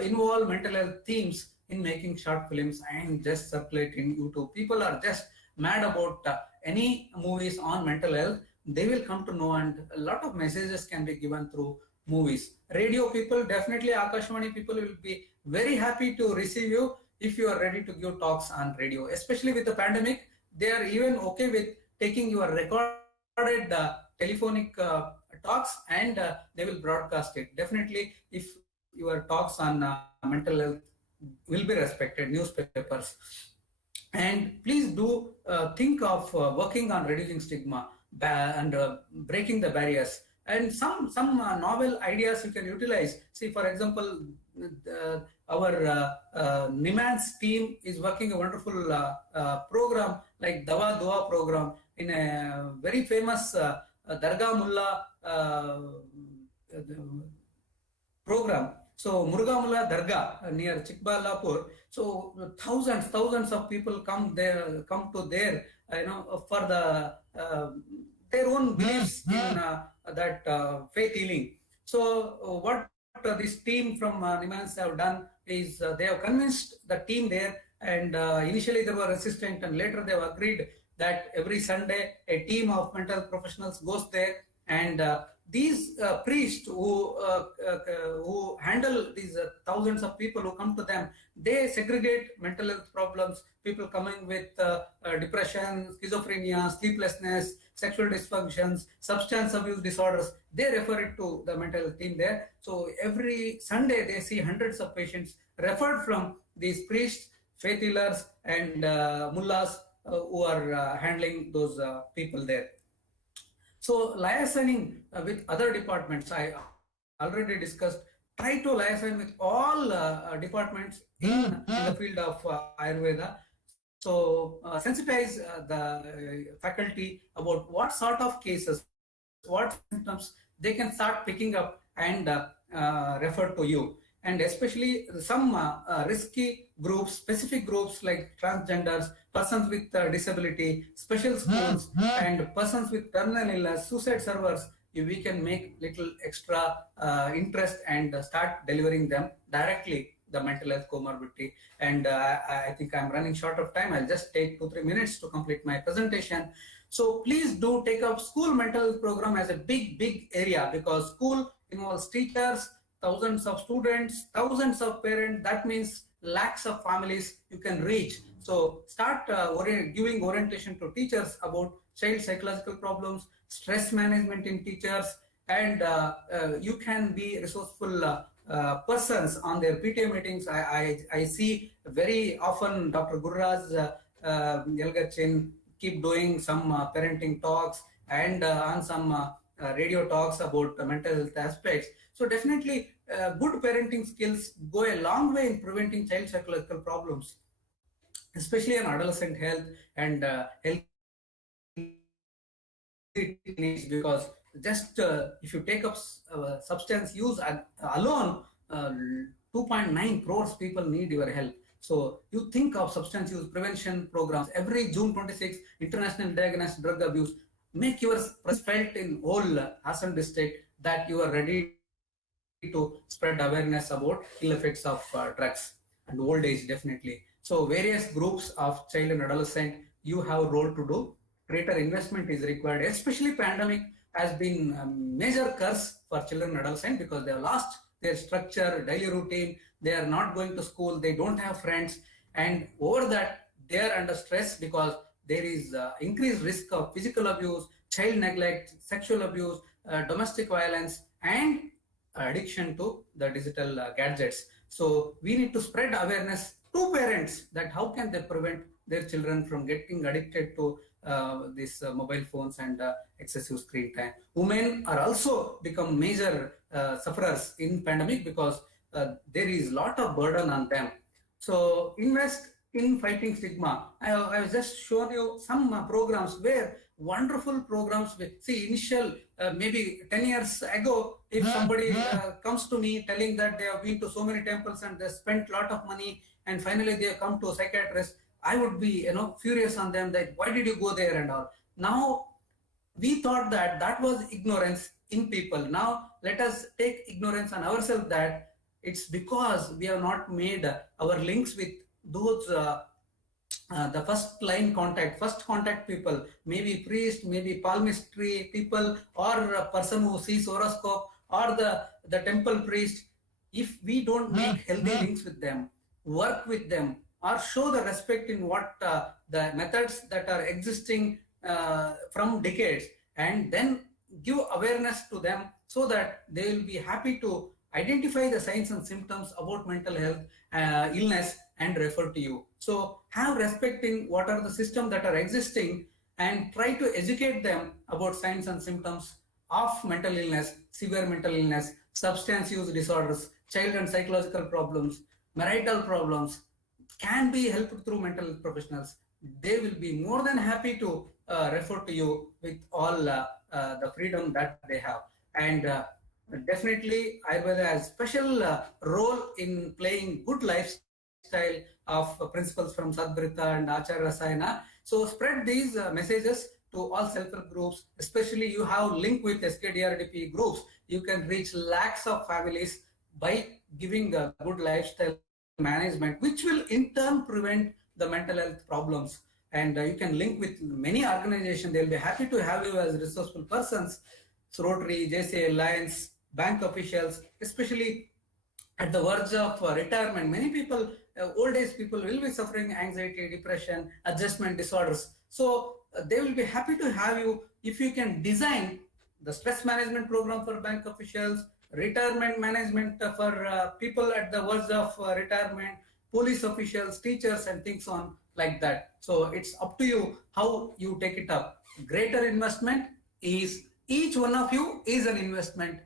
involve mental health themes in making short films and just circulate in YouTube. People are just mad about any movies on mental health. They will come to know, and a lot of messages can be given through movies. Radio people, definitely Akashvani people will be very happy to receive you if you are ready to give talks on radio. Especially with the pandemic, they are even okay with taking your recorded telephonic talks, and they will broadcast it. Definitely, if your talks on mental health will be respected, newspapers. And please do think of working on reducing stigma and breaking the barriers. And some novel ideas you can utilize. See, for example, our NIMHANS team is working a wonderful program like Dawa Dua program in a very famous Dargah Mullah program. So Muruga Mullah Dargah near Chikbalapur. So thousands of people come to there, for the their own beliefs in that faith healing. So what this team from NIMHANS have done is they have convinced the team there, and initially they were resistant, and later they have agreed that every Sunday a team of mental professionals goes there, and these priests who handle these thousands of people who come to them, they segregate mental health problems, people coming with depression, schizophrenia, sleeplessness, sexual dysfunctions, substance abuse disorders. They refer it to the mental health team there. So every Sunday they see hundreds of patients referred from these priests, faith healers, and mullahs who are handling those people there. So liaisoning with other departments, I already discussed. Try to liaison with all departments in the field of Ayurveda. So sensitize the faculty about what sort of cases, what symptoms they can start picking up and refer to you. And especially some risky groups, specific groups like transgenders, persons with disability, special schools, and persons with terminal illness, suicide survivors, we can make little extra interest and start delivering them directly the mental health comorbidity. And I think I'm running short of time. I'll just take 2-3 minutes to complete my presentation. So please do take up school mental health program as a big area, because school involves teachers, thousands of students, thousands of parents. That means lakhs of families you can reach. So start giving orientation to teachers about child psychological problems, stress management in teachers, and you can be resourceful persons on their PTA meetings. I see very often Dr. Gurraj Yelgachin keep doing some parenting talks and on some radio talks about mental health aspects. So definitely good parenting skills go a long way in preventing child psychological problems, especially on adolescent health and health needs, because just if you take up substance use alone, 2.9 crores people need your help. So you think of substance use prevention programs every June 26th, International Diagnosed Drug Abuse. Make your presence felt in whole Hassan district that you are ready to spread awareness about ill effects of drugs and old age, definitely. So various groups of child and adolescent, you have a role to do. Greater investment is required, especially pandemic has been a major curse for children and adolescent because they have lost their structure, daily routine, they are not going to school, they don't have friends, and over that they are under stress because there is increased risk of physical abuse, child neglect, sexual abuse, domestic violence, and addiction to the digital gadgets. So we need to spread awareness to parents that how can they prevent their children from getting addicted to these mobile phones and excessive screen time. Women are also become major sufferers in pandemic because there is lot of burden on them. So invest in fighting stigma. I have just shown you some programs where wonderful programs. See, initial maybe 10 years ago, if somebody comes to me telling that they have been to so many temples and they spent a lot of money and finally they have come to a psychiatrist, I would be furious on them that why did you go there and all. Now we thought that that was ignorance in people. Now let us take ignorance on ourselves that it's because we have not made our links with those the first contact people, maybe priest, maybe palmistry people, or a person who sees horoscope, or the temple priest. If we don't make healthy links with them, work with them, or show the respect in what the methods that are existing from decades, and then give awareness to them so that they will be happy to identify the signs and symptoms about mental health illness and refer to you. So have respect in what are the systems that are existing and try to educate them about signs and symptoms of mental illness, severe mental illness, substance use disorders, child and psychological problems, marital problems can be helped through mental health professionals. They will be more than happy to refer to you with all the freedom that they have. And definitely Ayurveda has special role in playing good lifestyle of principles from Sadbrita and Acharya Rasayana. So spread these messages to all self-help groups, especially you have link with SKDRDP groups. You can reach lakhs of families by giving a good lifestyle management, which will in turn prevent the mental health problems. And you can link with many organizations. They'll be happy to have you as resourceful persons. So Rotary, JCA Alliance, bank officials, especially at the verge of retirement. Many people, old age people will be suffering anxiety, depression, adjustment disorders. So they will be happy to have you if you can design the stress management program for bank officials, retirement management for people at the verge of retirement, police officials, teachers, and things on like that. So it's up to you how you take it up. Greater investment is, each one of you is an investment.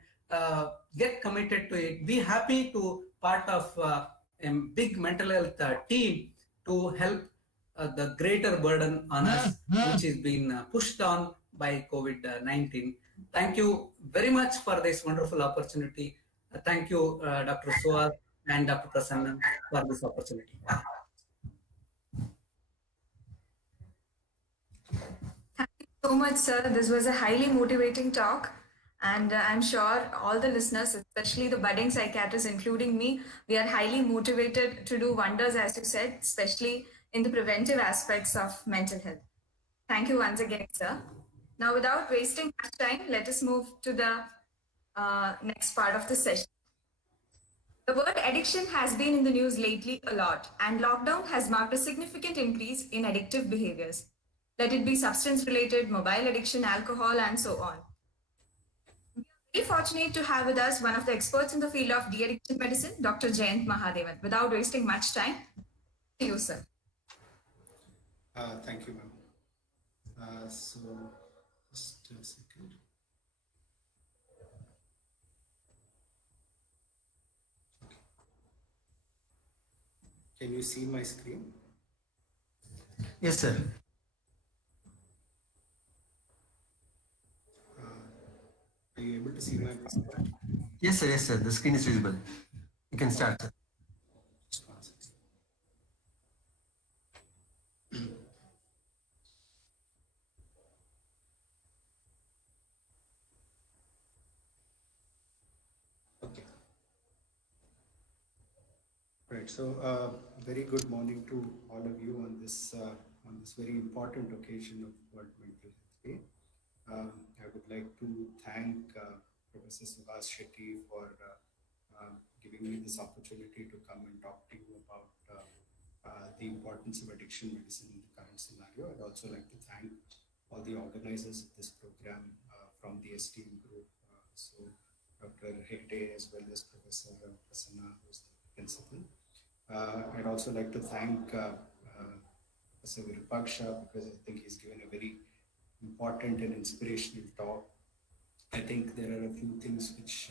Get committed to it. Be happy to part of a big mental health team to help the greater burden on us, which is being pushed on by COVID-19. Thank you very much for this wonderful opportunity. Thank you, Dr. Suhas and Dr. Prasanna, for this opportunity. Thank you so much, sir. This was a highly motivating talk. And I'm sure all the listeners, especially the budding psychiatrists, including me, we are highly motivated to do wonders, as you said, especially in the preventive aspects of mental health. Thank you once again, sir. Now, without wasting much time, let us move to the next part of the session. The word addiction has been in the news lately a lot, and lockdown has marked a significant increase in addictive behaviors. let it be substance related, mobile addiction, alcohol, and so on. We are very fortunate to have with us one of the experts in the field of de-addiction medicine, Dr. Jayant Mahadevan. Without wasting much time, to you, sir. Thank you, ma'am. So, just a second. Okay. Can you see my screen? Yes, sir. Are you able to see my PowerPoint? Yes, sir. Yes, sir. The screen is visible. You can start, sir. Just one second. Okay. Right. So, very good morning to all of you on this very important occasion of World Mental Health Day. I would like to thank Professor Subhash Shetty for giving me this opportunity to come and talk to you about the importance of addiction medicine in the current scenario. I'd also like to thank all the organizers of this program from the SDM group. So Dr. Hegde as well as Professor Hassan, who's the principal. I'd also like to thank Professor Virupaksha because I think he's given a very important and inspirational talk. I think there are a few things which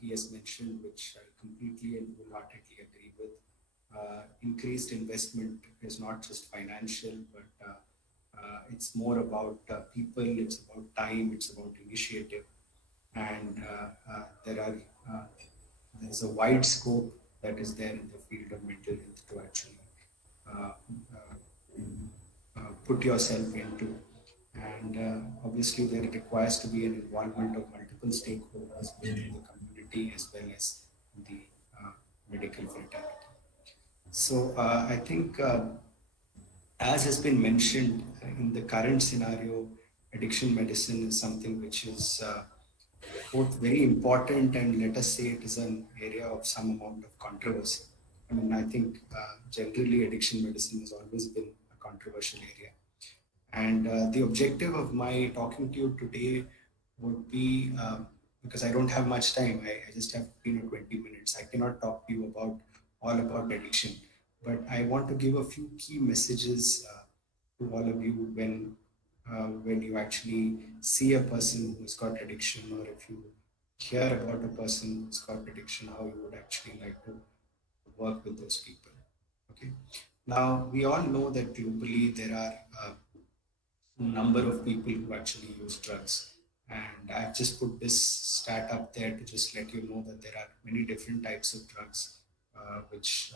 he has mentioned which I completely and wholeheartedly agree with. Increased investment is not just financial, but it's more about people, it's about time, it's about initiative. And there's a wide scope that is there in the field of mental health to actually put yourself into. And obviously there requires to be an involvement of multiple stakeholders within the community as well as the medical fraternity. So I think as has been mentioned in the current scenario, addiction medicine is something which is both very important and let us say it is an area of some amount of controversy. I mean, I think generally addiction medicine has always been a controversial area. And the objective of my talking to you today would be, because I don't have much time, I just have 15 or 20 minutes. I cannot talk to you all about addiction, but I want to give a few key messages to all of you when you actually see a person who's got addiction, or if you hear about a person who's got addiction, how you would actually like to work with those people. Okay. Now, we all know that globally there are number of people who actually use drugs. And I've just put this stat up there to just let you know that there are many different types of drugs which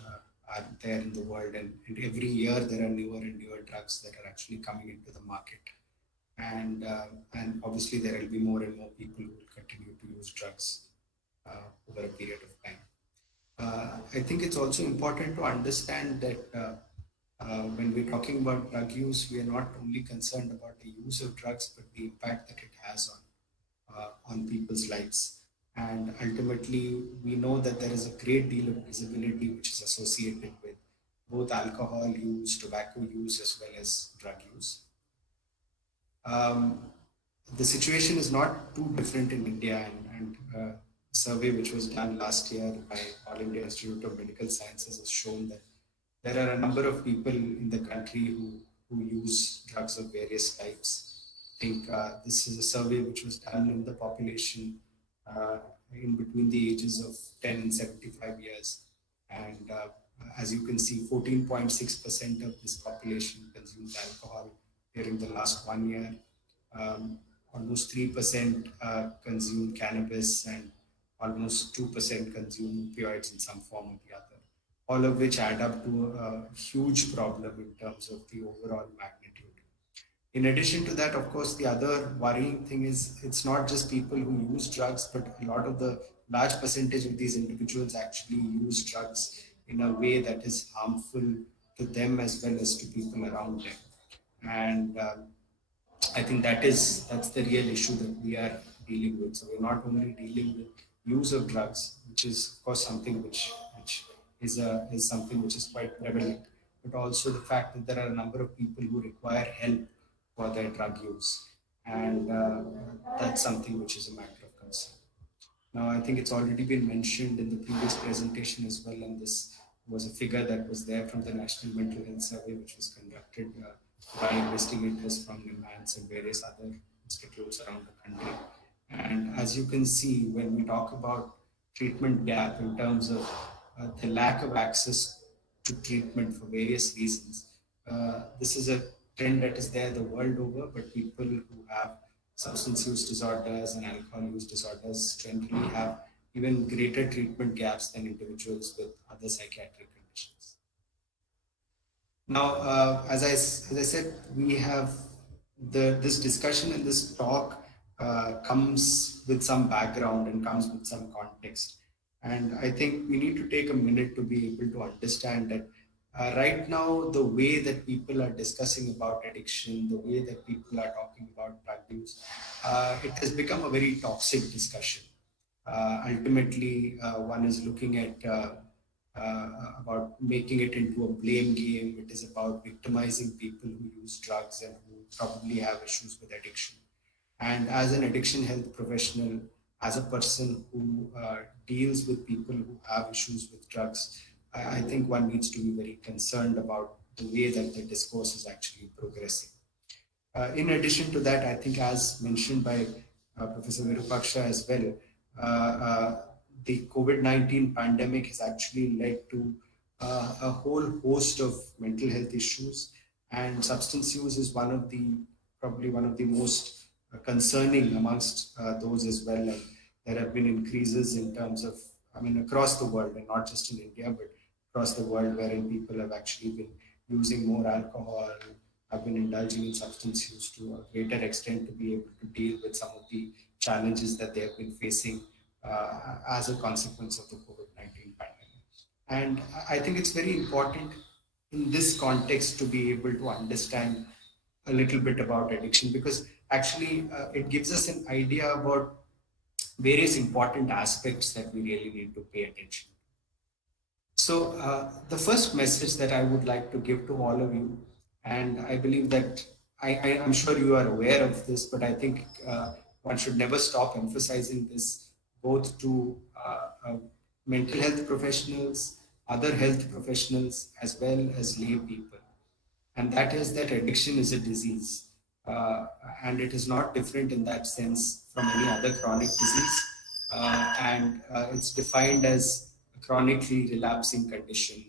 are there in the world. And every year there are newer and newer drugs that are actually coming into the market. And obviously there will be more and more people who will continue to use drugs over a period of time. I think it's also important to understand that when we're talking about drug use, we are not only concerned about the use of drugs, but the impact that it has on people's lives. And ultimately, we know that there is a great deal of disability which is associated with both alcohol use, tobacco use, as well as drug use. The situation is not too different in India, and a survey which was done last year by All India Institute of Medical Sciences has shown that there are a number of people in the country who use drugs of various types. I think this is a survey which was done in the population in between the ages of 10 and 75 years. And as you can see, 14.6% of this population consumed alcohol during the last 1 year. Almost 3% consume cannabis, and almost 2% consume opioids in some form or the other, all of which add up to a huge problem in terms of the overall magnitude. In addition to that, of course, the other worrying thing is it's not just people who use drugs, but a lot of the large percentage of these individuals actually use drugs in a way that is harmful to them as well as to people around them. And I think that's the real issue that we are dealing with. So we're not only dealing with use of drugs, which is of course something which is something which is quite prevalent, but also the fact that there are a number of people who require help for their drug use. And that's something which is a matter of concern. Now, I think it's already been mentioned in the previous presentation as well, and this was a figure that was there from the National Mental Health Survey, which was conducted by investigators from NIMHANS and various other institutes around the country. And as you can see, when we talk about treatment gap in terms of the lack of access to treatment for various reasons, this is a trend that is there the world over, but people who have substance use disorders and alcohol use disorders generally have even greater treatment gaps than individuals with other psychiatric conditions. Now, as I said, we have this discussion and this talk comes with some background and comes with some context. And I think we need to take a minute to be able to understand that right now, the way that people are discussing about addiction, the way that people are talking about drug use, it has become a very toxic discussion. Ultimately, one is looking at about making it into a blame game. It is about victimizing people who use drugs and who probably have issues with addiction. And as an addiction health professional, as a person who deals with people who have issues with drugs, I think one needs to be very concerned about the way that the discourse is actually progressing. In addition to that, I think as mentioned by Professor Virupaksha as well, the COVID-19 pandemic has actually led to a whole host of mental health issues, and substance use is probably one of the most concerning amongst those as well. And there have been increases in terms of, across the world, and not just in India, but across the world, wherein people have actually been using more alcohol, have been indulging in substance use to a greater extent to be able to deal with some of the challenges that they have been facing as a consequence of the COVID-19 pandemic. And I think it's very important in this context to be able to understand a little bit about addiction, because actually it gives us an idea about various important aspects that we really need to pay attention. So the first message that I would like to give to all of you, and I believe that I'm sure you are aware of this, but I think one should never stop emphasizing this, both to mental health professionals, other health professionals, as well as lay people. And that is that addiction is a disease. And it is not different in that sense from any other chronic disease. And it's defined as a chronically relapsing condition,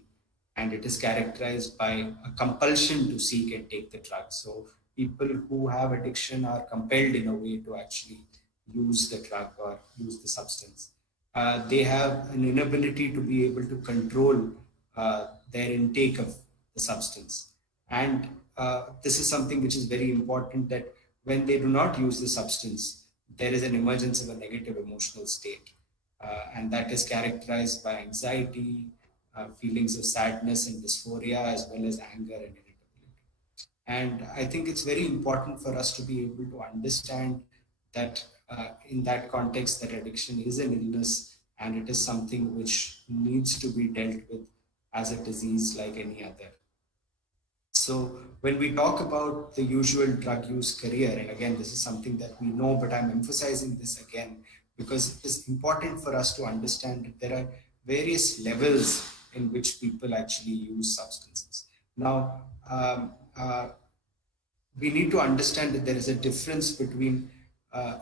and it is characterized by a compulsion to seek and take the drug. So people who have addiction are compelled in a way to actually use the drug or use the substance. They have an inability to be able to control their intake of the substance. And this is something which is very important, that when they do not use the substance, there is an emergence of a negative emotional state. And that is characterized by anxiety, feelings of sadness and dysphoria, as well as anger and irritability. And I think it's very important for us to be able to understand that in that context, that addiction is an illness, and it is something which needs to be dealt with as a disease like any other. So when we talk about the usual drug use career, and again, this is something that we know, but I'm emphasizing this again because it is important for us to understand that there are various levels in which people actually use substances. Now, we need to understand that there is a difference between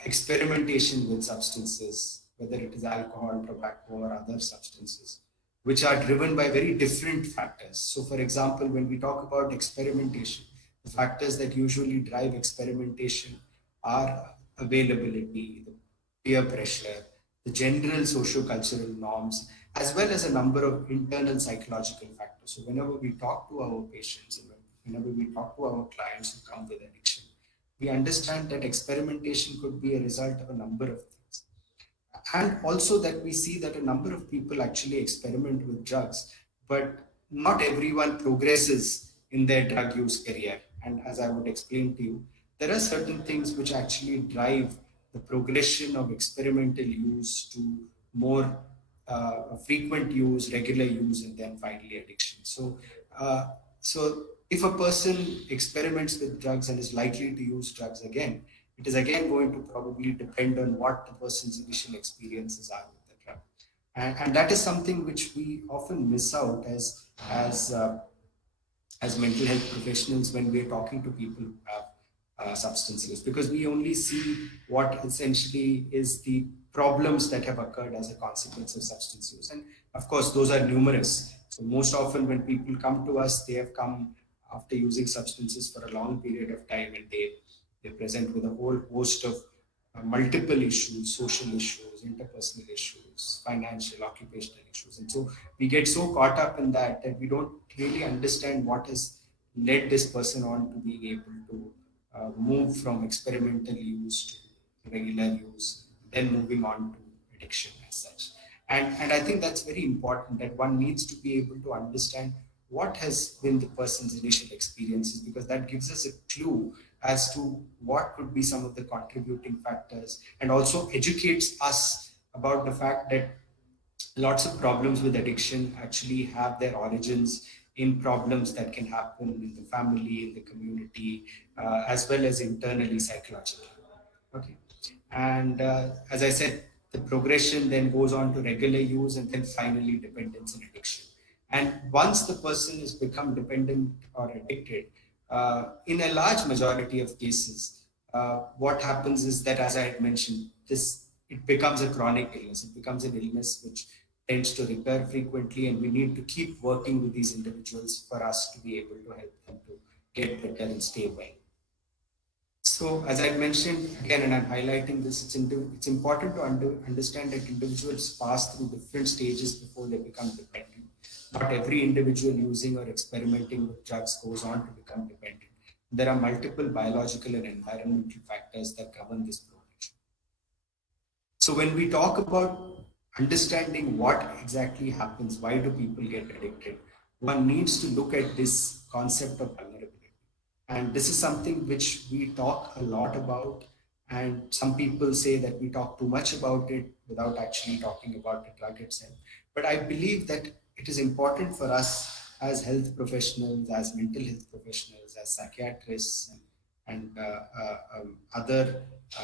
experimentation with substances, whether it is alcohol, tobacco, or other substances, which are driven by very different factors. So for example, when we talk about experimentation, the factors that usually drive experimentation are availability, the peer pressure, the general socio-cultural norms, as well as a number of internal psychological factors. So whenever we talk to our patients, and whenever we talk to our clients who come with addiction, we understand that experimentation could be a result of a number of things. And also that we see that a number of people actually experiment with drugs, but not everyone progresses in their drug use career. And as I would explain to you, there are certain things which actually drive the progression of experimental use to more frequent use, regular use, and then finally addiction. So So if a person experiments with drugs and is likely to use drugs again, it is again going to probably depend on what the person's initial experiences are with the drug. And that is something which we often miss out as mental health professionals when we're talking to people who have substance use, because we only see what essentially is the problems that have occurred as a consequence of substance use. And of course, those are numerous. So most often when people come to us, they have come after using substances for a long period of time, and they present with a whole host of multiple issues, social issues, interpersonal issues, financial, occupational issues. And so we get so caught up in that we don't really understand what has led this person on to being able to move from experimental use to regular use, then moving on to addiction as such. And I think that's very important, that one needs to be able to understand what has been the person's initial experiences, because that gives us a clue as to what could be some of the contributing factors, and also educates us about the fact that lots of problems with addiction actually have their origins in problems that can happen in the family, in the community, as well as internally, psychologically. Okay. And as I said, the progression then goes on to regular use and then finally dependence and addiction. And once the person has become dependent or addicted, in a large majority of cases, what happens is that, as I had mentioned, it becomes a chronic illness. It becomes an illness which tends to recur frequently, and we need to keep working with these individuals for us to be able to help them to get better and stay well. So, as I mentioned again, and I'm highlighting this, it's important to understand that individuals pass through different stages before they become dependent. Not every individual using or experimenting with drugs goes on to become dependent. There are multiple biological and environmental factors that govern this progression. So when we talk about understanding what exactly happens, why do people get addicted, one needs to look at this concept of vulnerability. And this is something which we talk a lot about, and some people say that we talk too much about it without actually talking about the drug itself. But I believe that it is important for us as health professionals, as mental health professionals, as psychiatrists, and other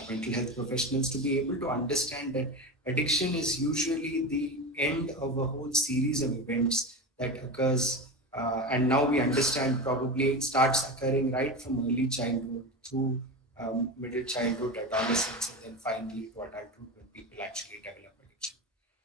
mental health professionals to be able to understand that addiction is usually the end of a whole series of events that occurs. And now we understand probably it starts occurring right from early childhood through middle childhood, adolescence, and then finally to adulthood when people actually develop addiction.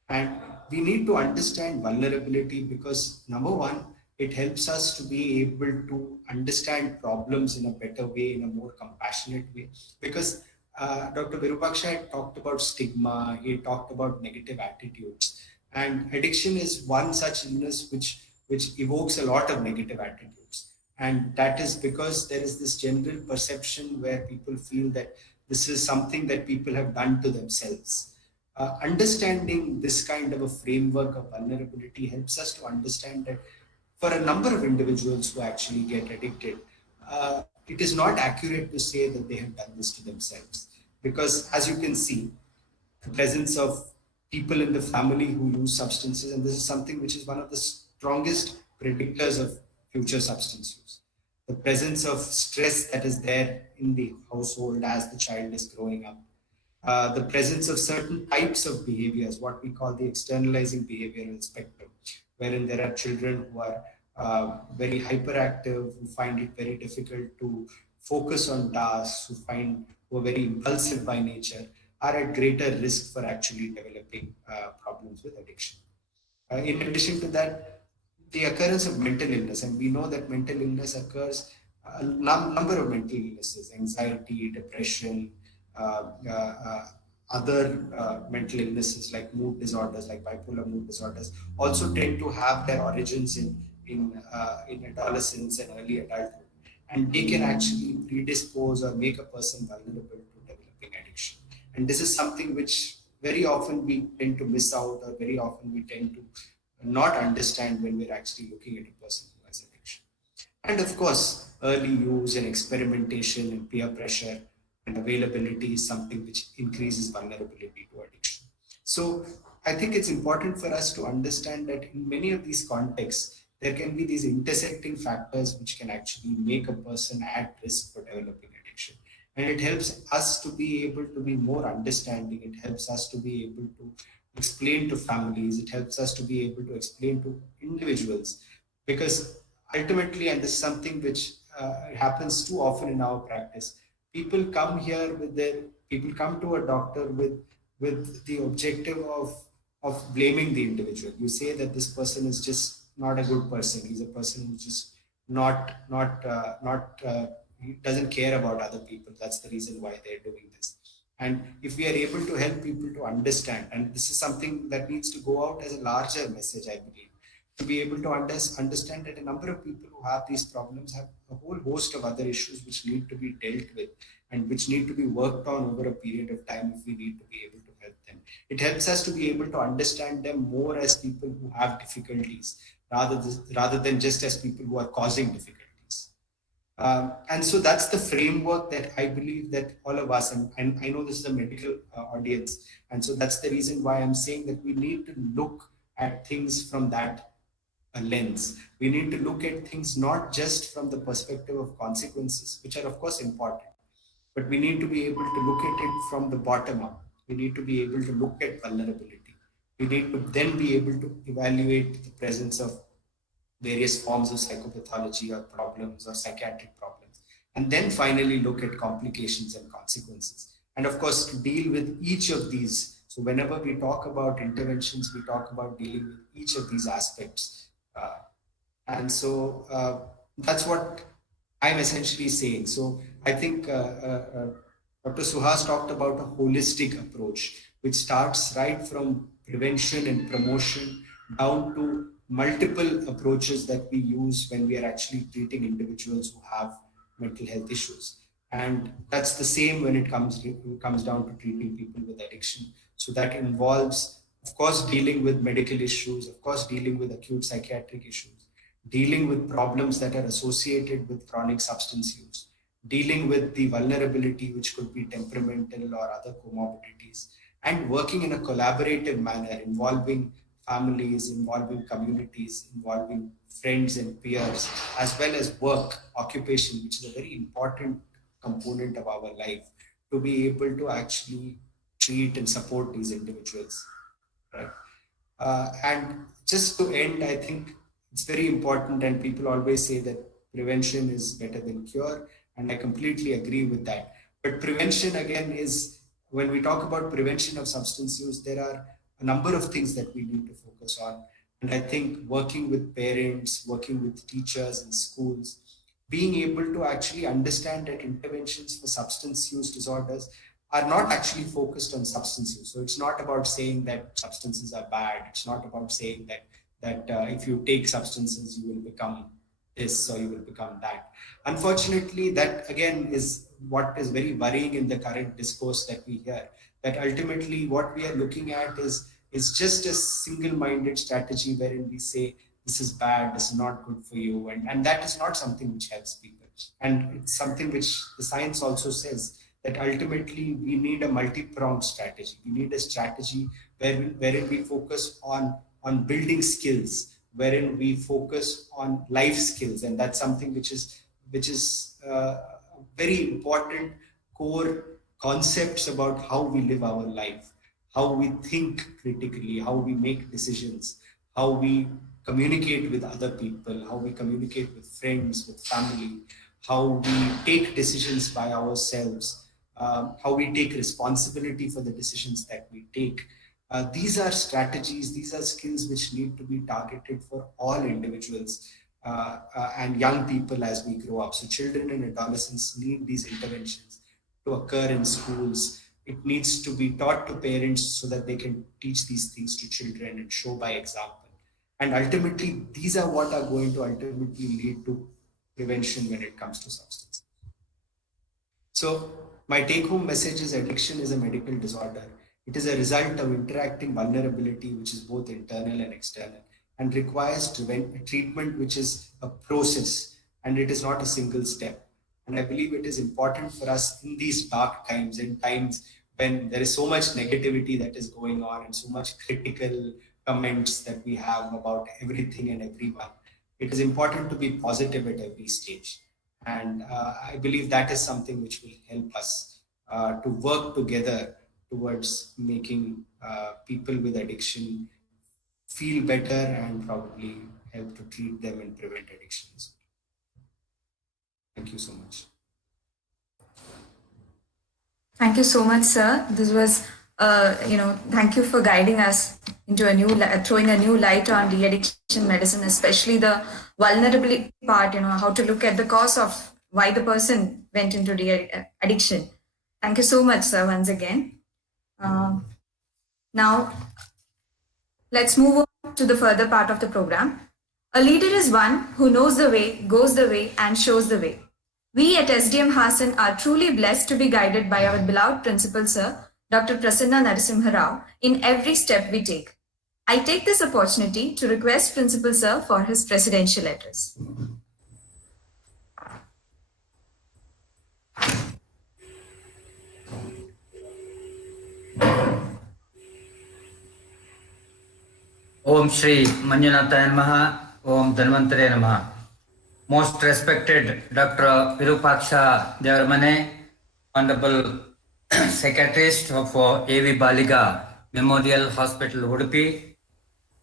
And we need to understand vulnerability because, number one, it helps us to be able to understand problems in a better way, in a more compassionate way. Because Dr. Virupaksha had talked about stigma, he talked about negative attitudes. And addiction is one such illness which evokes a lot of negative attitudes. And that is because there is this general perception where people feel that this is something that people have done to themselves. Understanding this kind of a framework of vulnerability helps us to understand that for a number of individuals who actually get addicted, it is not accurate to say that they have done this to themselves. Because as you can see, the presence of people in the family who use substances, and this is something which is one of the strongest predictors of future substance use. The presence of stress that is there in the household as the child is growing up. The presence of certain types of behaviors, what we call the externalizing behavioral spectrum, wherein there are children who are very hyperactive, who find it very difficult to focus on tasks, who are very impulsive by nature, are at greater risk for actually developing problems with addiction. In addition to that, the occurrence of mental illness, and we know that mental illness occurs, a number of mental illnesses, anxiety, depression, other mental illnesses like mood disorders, like bipolar mood disorders, also tend to have their origins in adolescence and early adulthood. And they can actually predispose or make a person vulnerable to developing addiction. And this is something which very often we tend to miss out, or very often we tend to not understand when we're actually looking at a person who has addiction. And of course, early use and experimentation and peer pressure and availability is something which increases vulnerability to addiction. So I think it's important for us to understand that in many of these contexts, there can be these intersecting factors which can actually make a person at risk for developing addiction. And it helps us to be able to be more understanding. It helps us to be able to explain to families. It helps us to be able to explain to individuals, because ultimately, and this is something which happens too often in our practice, people come to a doctor with the objective of blaming the individual. You say that this person is just not a good person. He's a person who's just he doesn't care about other people. That's the reason why they're doing this. And if we are able to help people to understand, and this is something that needs to go out as a larger message, I believe, to be able to understand that a number of people who have these problems have a whole host of other issues which need to be dealt with and which need to be worked on over a period of time if we need to be able to help them. It helps us to be able to understand them more as people who have difficulties rather than just as people who are causing difficulties. And so that's the framework that I believe that all of us, and I know this is a medical audience, and so that's the reason why I'm saying that we need to look at things from that lens. We need to look at things not just from the perspective of consequences, which are of course important, but we need to be able to look at it from the bottom up. We need to be able to look at vulnerability. We need to then be able to evaluate the presence of various forms of psychopathology or problems or psychiatric problems, and then finally look at complications and consequences. And of course, to deal with each of these. So whenever we talk about interventions, we talk about dealing with each of these aspects. And so that's what I'm essentially saying. So I think Dr. Suhas talked about a holistic approach, which starts right from prevention and promotion down to multiple approaches that we use when we are actually treating individuals who have mental health issues. And that's the same when it comes down to treating people with addiction. So that involves, of course, dealing with medical issues, of course, dealing with acute psychiatric issues, dealing with problems that are associated with chronic substance use, dealing with the vulnerability, which could be temperamental or other comorbidities, and working in a collaborative manner involving families, involving communities, involving friends and peers, as well as work, occupation, which is a very important component of our life, to be able to actually treat and support these individuals. Right? And just to end, I think it's very important, and people always say that prevention is better than cure, and I completely agree with that. But prevention, again, is, when we talk about prevention of substance use, there are a number of things that we need to focus on. And I think working with parents, working with teachers in schools, being able to actually understand that interventions for substance use disorders are not actually focused on substance use. So it's not about saying that substances are bad. It's not about saying that if you take substances, you will become this or you will become that. Unfortunately, that again is what is very worrying in the current discourse that we hear, that ultimately what we are looking at is just a single-minded strategy wherein we say, this is bad, this is not good for you. And that is not something which helps people. And it's something which the science also says, that ultimately we need a multi-pronged strategy. We need a strategy wherein we focus on building skills, wherein we focus on life skills. And that's something which is very important core concepts about how we live our life, how we think critically, how we make decisions, how we communicate with other people, how we communicate with friends, with family, how we take decisions by ourselves, how we take responsibility for the decisions that we take. These are strategies, these are skills which need to be targeted for all individuals and young people as we grow up. So children and adolescents need these interventions to occur in schools. It needs to be taught to parents so that they can teach these things to children and show by example. And ultimately, these are what are going to ultimately lead to prevention when it comes to substance. So my take-home message is addiction is a medical disorder. It is a result of interacting vulnerability, which is both internal and external, and requires treatment, which is a process, and it is not a single step. And I believe it is important for us in these dark times, in times when there is so much negativity that is going on and so much critical comments that we have about everything and everyone. it is important to be positive at every stage. And I believe that is something which will help us to work together towards making people with addiction feel better and probably help to treat them and prevent addictions. Thank you so much. Thank you so much, sir. This was, thank you for guiding us into throwing a new light on de-addiction medicine, especially the vulnerability part, how to look at the cause of why the person went into addiction. Thank you so much, sir, once again. Now, let's move on to the further part of the program. A leader is one who knows the way, goes the way, and shows the way. We at SDM Hassan are truly blessed to be guided by our beloved principal, sir, Dr. Prasanna Narasimha Rao, in every step we take. I take this opportunity to request Principal Sir for his presidential address. Om Shri Manjunatheshwara, Om Dharmasthala. Most respected Dr. Virupaksha Devaramane, Honorable Psychiatrist of AV Baliga Memorial Hospital, Udupi,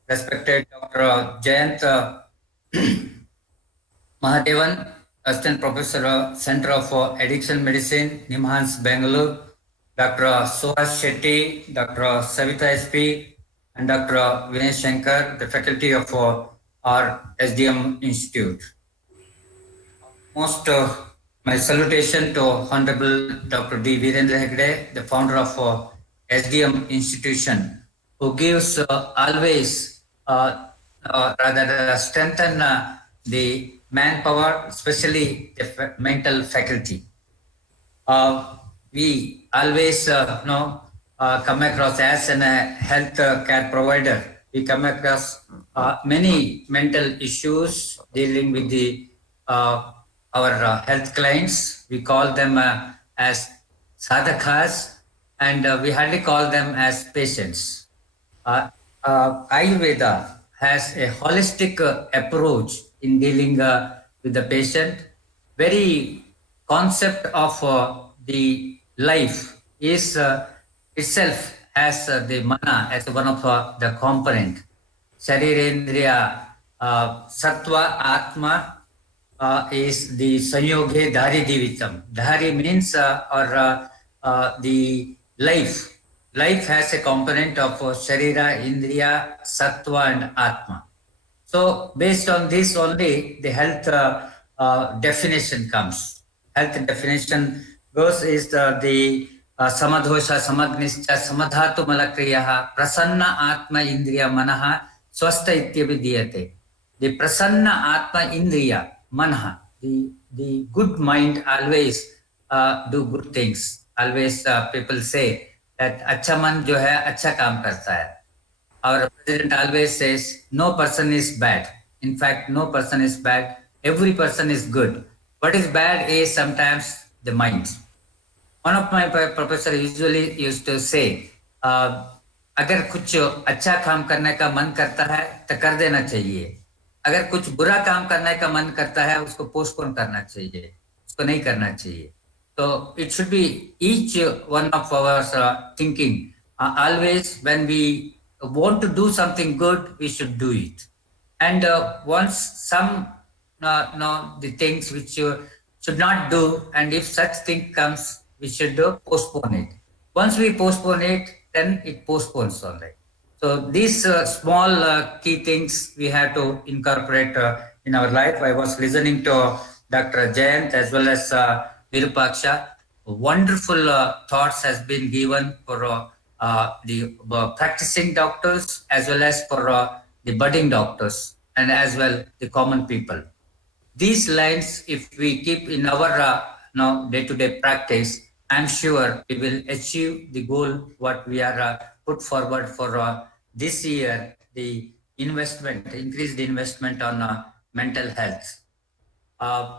respected Dr. Jayant Mahadevan, Assistant Professor, Center of Addiction Medicine, NIMHANS, Bengaluru, Dr. Suhas Shetty, Dr. Savita SP, and Dr. Vinay Shankar, the faculty of our SDM Institute. Most my salutation to Honorable Dr. D. Virendra Hegde, the founder of SDM institution, who gives always rather strengthen the manpower, especially the mental faculty. We always come across as a health care provider. We come across many mental issues dealing with the our health clients. We call them as sadhakas, and we hardly call them as patients. Ayurveda has a holistic approach in dealing with the patient. Very concept of the life is itself has the mana as one of the component. Sharirendriya, Sattva, Atma is the Sanyoge Dhari Divitam. Dhari means the life. Life has a component of Sharira, Indriya, Sattva and Atma. So based on this only, the health definition comes. Health definition goes is the Samadhosha, Samadnischa, Samadhatu Malakriyaha, Prasanna Atma Indriya Manaha, Swasta Ityavidiyate. The Prasanna Atma Indriya Manaha, the good mind always do good things. Always people say that Acha man jo hai, acha kaam karta hai. Our president always says, no person is bad. In fact, no person is bad. Every person is good. What is bad is sometimes the mind. One of my professors usually used to say, अगर कुछ अच्छा काम करने का मन करता है तो कर देना चाहिए. अगर कुछ बुरा काम करने का मन करता है उसको पोस्टपोन करना चाहिए, उसको नहीं करना चाहिए. So it should be each one of our thinking. Always when we want to do something good, we should do it. And once some the things which you should not do, and if such thing comes, we should postpone it. Once we postpone it, then it postpones only. So these small key things we have to incorporate in our life. I was listening to Dr. Jayant as well as Virupaksha. Wonderful thoughts has been given for the practicing doctors as well as for the budding doctors and as well the common people. These lines, if we keep in our day-to-day practice, I'm sure we will achieve the goal what we are put forward for this year, the investment, increased investment on mental health.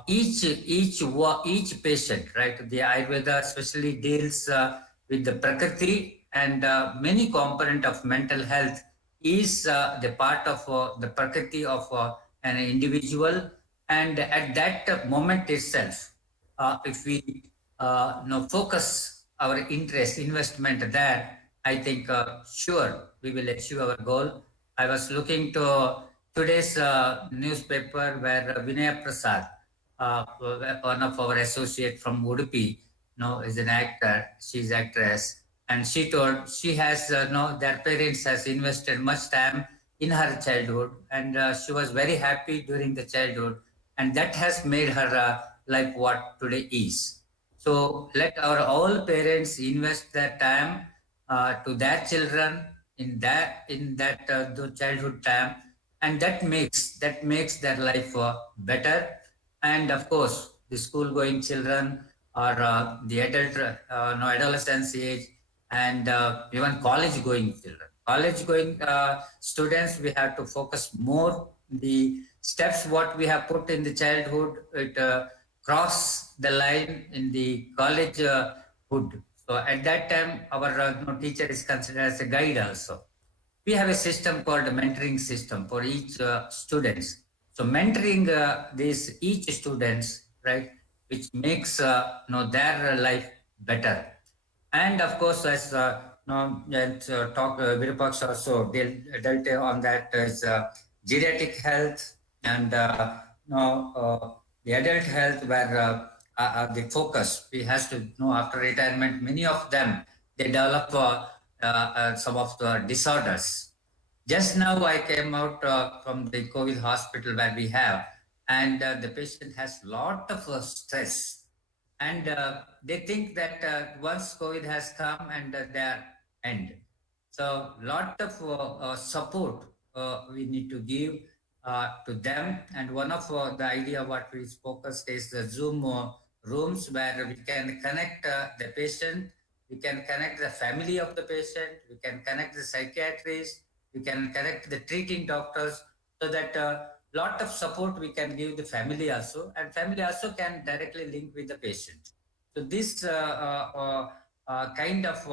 Each patient, right? The Ayurveda especially deals with the Prakriti, and many component of mental health is the part of the Prakriti of an individual. And at that moment itself, if we focus our interest, investment there, I think sure we will achieve our goal. I was looking to today's newspaper where Vinaya Prasad, one of our associate from Udupi, is an actor. She's actress, and she told she has their parents has invested much time in her childhood, and she was very happy during the childhood, and that has made her life what today is. So let our all parents invest their time to their children in that the childhood time, and that makes their life better. And of course, the school going children or the adult adolescence age, and even college going children, college going students, we have to focus more the steps what we have put in the childhood. It cross the line in the college hood. So at that time, our teacher is considered as a guide also. We have a system called a mentoring system for each students. So mentoring these each students, right, which makes their life better. And of course, as Virupaksha also dealt on that is geriatric health and the adult health, where the focus we has to know after retirement. Many of them they develop some of the disorders. Just now I came out from the COVID hospital where we have, and the patient has lot of stress, and they think that once COVID has come and their end. So lot of support we need to give to them. And one of the idea what we focused is the Zoom rooms where we can connect the patient, we can connect the family of the patient, we can connect the psychiatrist, we can connect the treating doctors, so that lot of support we can give the family also, and family also can directly link with the patient. So this kind of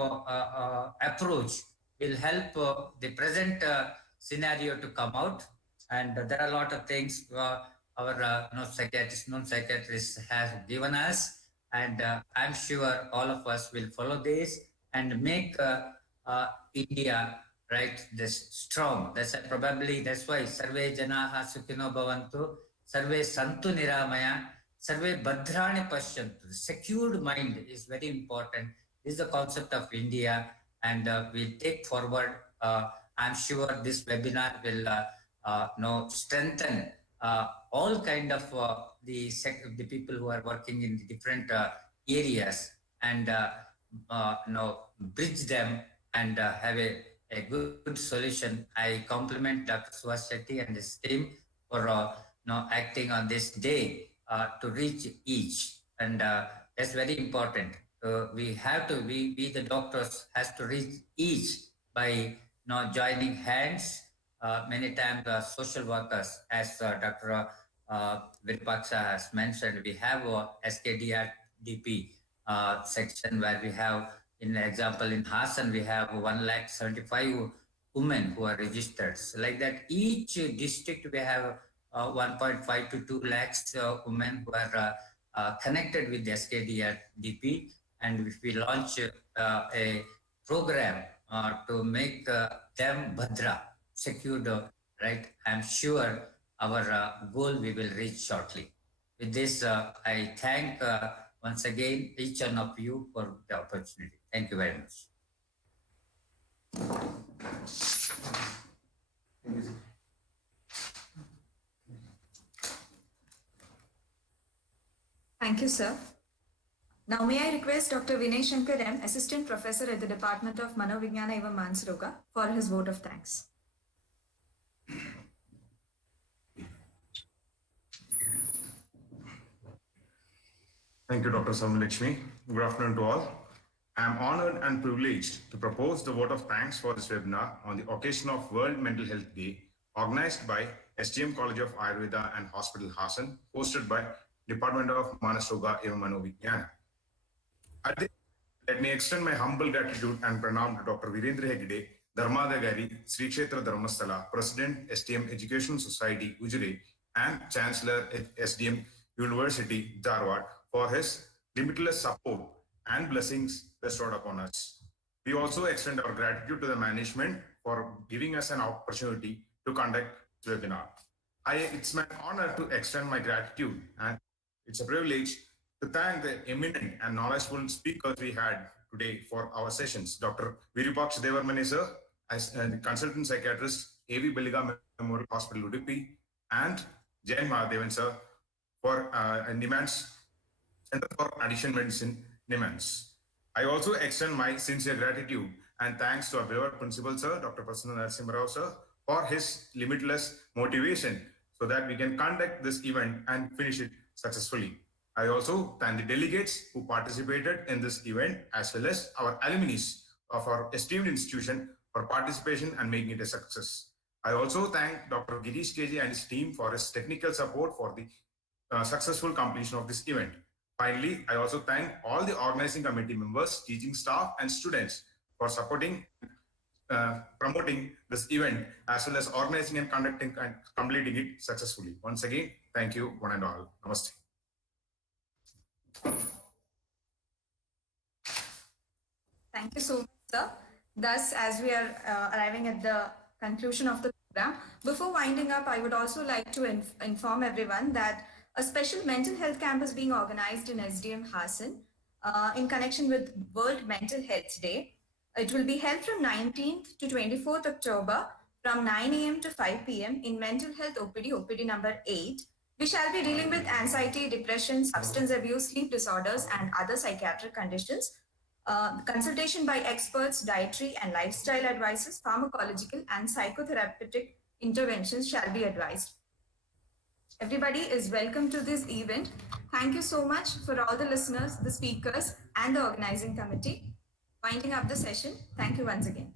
approach will help the present scenario to come out. And there are a lot of things our psychiatrists, non-psychiatrists have given us, and I'm sure all of us will follow this and make India, right, this strong. That's why Sarve Janaha Sukhino Bhavantu, Sarve Santu Niramaya, Sarve Bhadrani Pashyantu. The secured mind is very important. This is the concept of India, and we'll take forward. I'm sure this webinar will strengthen all kind of the people who are working in the different areas, and bridge them and have a good solution. I compliment Dr. Suhas Shetty and his team for acting on this day to reach each, and that's very important. We the doctors has to reach each by joining hands. Many times social workers, as Dr. Virupaksha has mentioned, we have a SKDP section where we have, in example, in Hassan, we have 175 women who are registered. So like that, each district we have 1.5 to 2 lakhs women who are connected with the SKDP, and if we launch a program to make them Bhadra, secured, right, I'm sure our goal we will reach shortly. With this, I thank once again each one of you for the opportunity. Thank you very much. Thank you, sir. Now may I request Dr. Vinay Shankar M, Assistant Professor at the Department of Mano, Vijnana and Roga, for his vote of thanks. Thank you, Dr. Samilakshmi. Good afternoon to all. I am honored and privileged to propose the vote of thanks for this webinar on the occasion of World Mental Health Day, organized by SDM College of Ayurveda and Hospital Hassan, hosted by Department of Manasa, Roga, AV Mano, Vijnana. Let me extend my humble gratitude and pranam to Dr. Virendra Hegde, Dharmadagari, Sri Kshetra Dharmasthala, President, SDM Education Society, Ujire, and Chancellor at SDM University, Dharwad, for his limitless support and blessings bestowed upon us. We also extend our gratitude to the management for giving us an opportunity to conduct this webinar. It's my honor to extend my gratitude, and it's a privilege to thank the eminent and knowledgeable speakers we had today for our sessions. Dr. Virupaksha Devaramane sir, as a consultant psychiatrist, AV Baliga Memorial Hospital, Udupi, and Jayant Mahadevan sir for NIMHANS, Center for Addiction Medicine, NIMHANS. I also extend my sincere gratitude and thanks to our beloved principal sir, Dr. Prasanna Narasimha sir, for his limitless motivation so that we can conduct this event and finish it successfully. I also thank the delegates who participated in this event, as well as our alumni of our esteemed institution for participation and making it a success. I also thank Dr. Girish KJ and his team for his technical support for the successful completion of this event. Finally, I also thank all the organizing committee members, teaching staff, and students for supporting, promoting this event, as well as organizing and conducting and completing it successfully. Once again, thank you, one and all. Namaste. Thank you so much, sir. Thus, as we are arriving at the conclusion of the program, before winding up, I would also like to inform everyone that a special mental health camp is being organized in SDM Hassan in connection with World Mental Health Day. It will be held from 19th to 24th October from 9 a.m. to 5 p.m. in Mental Health OPD number 8. We shall be dealing with anxiety, depression, substance abuse, sleep disorders, and other psychiatric conditions. Consultation by experts, dietary and lifestyle advices, pharmacological and psychotherapeutic interventions shall be advised. Everybody is welcome to this event. Thank you so much for all the listeners, the speakers, and the organizing committee. Winding up the session, thank you once again.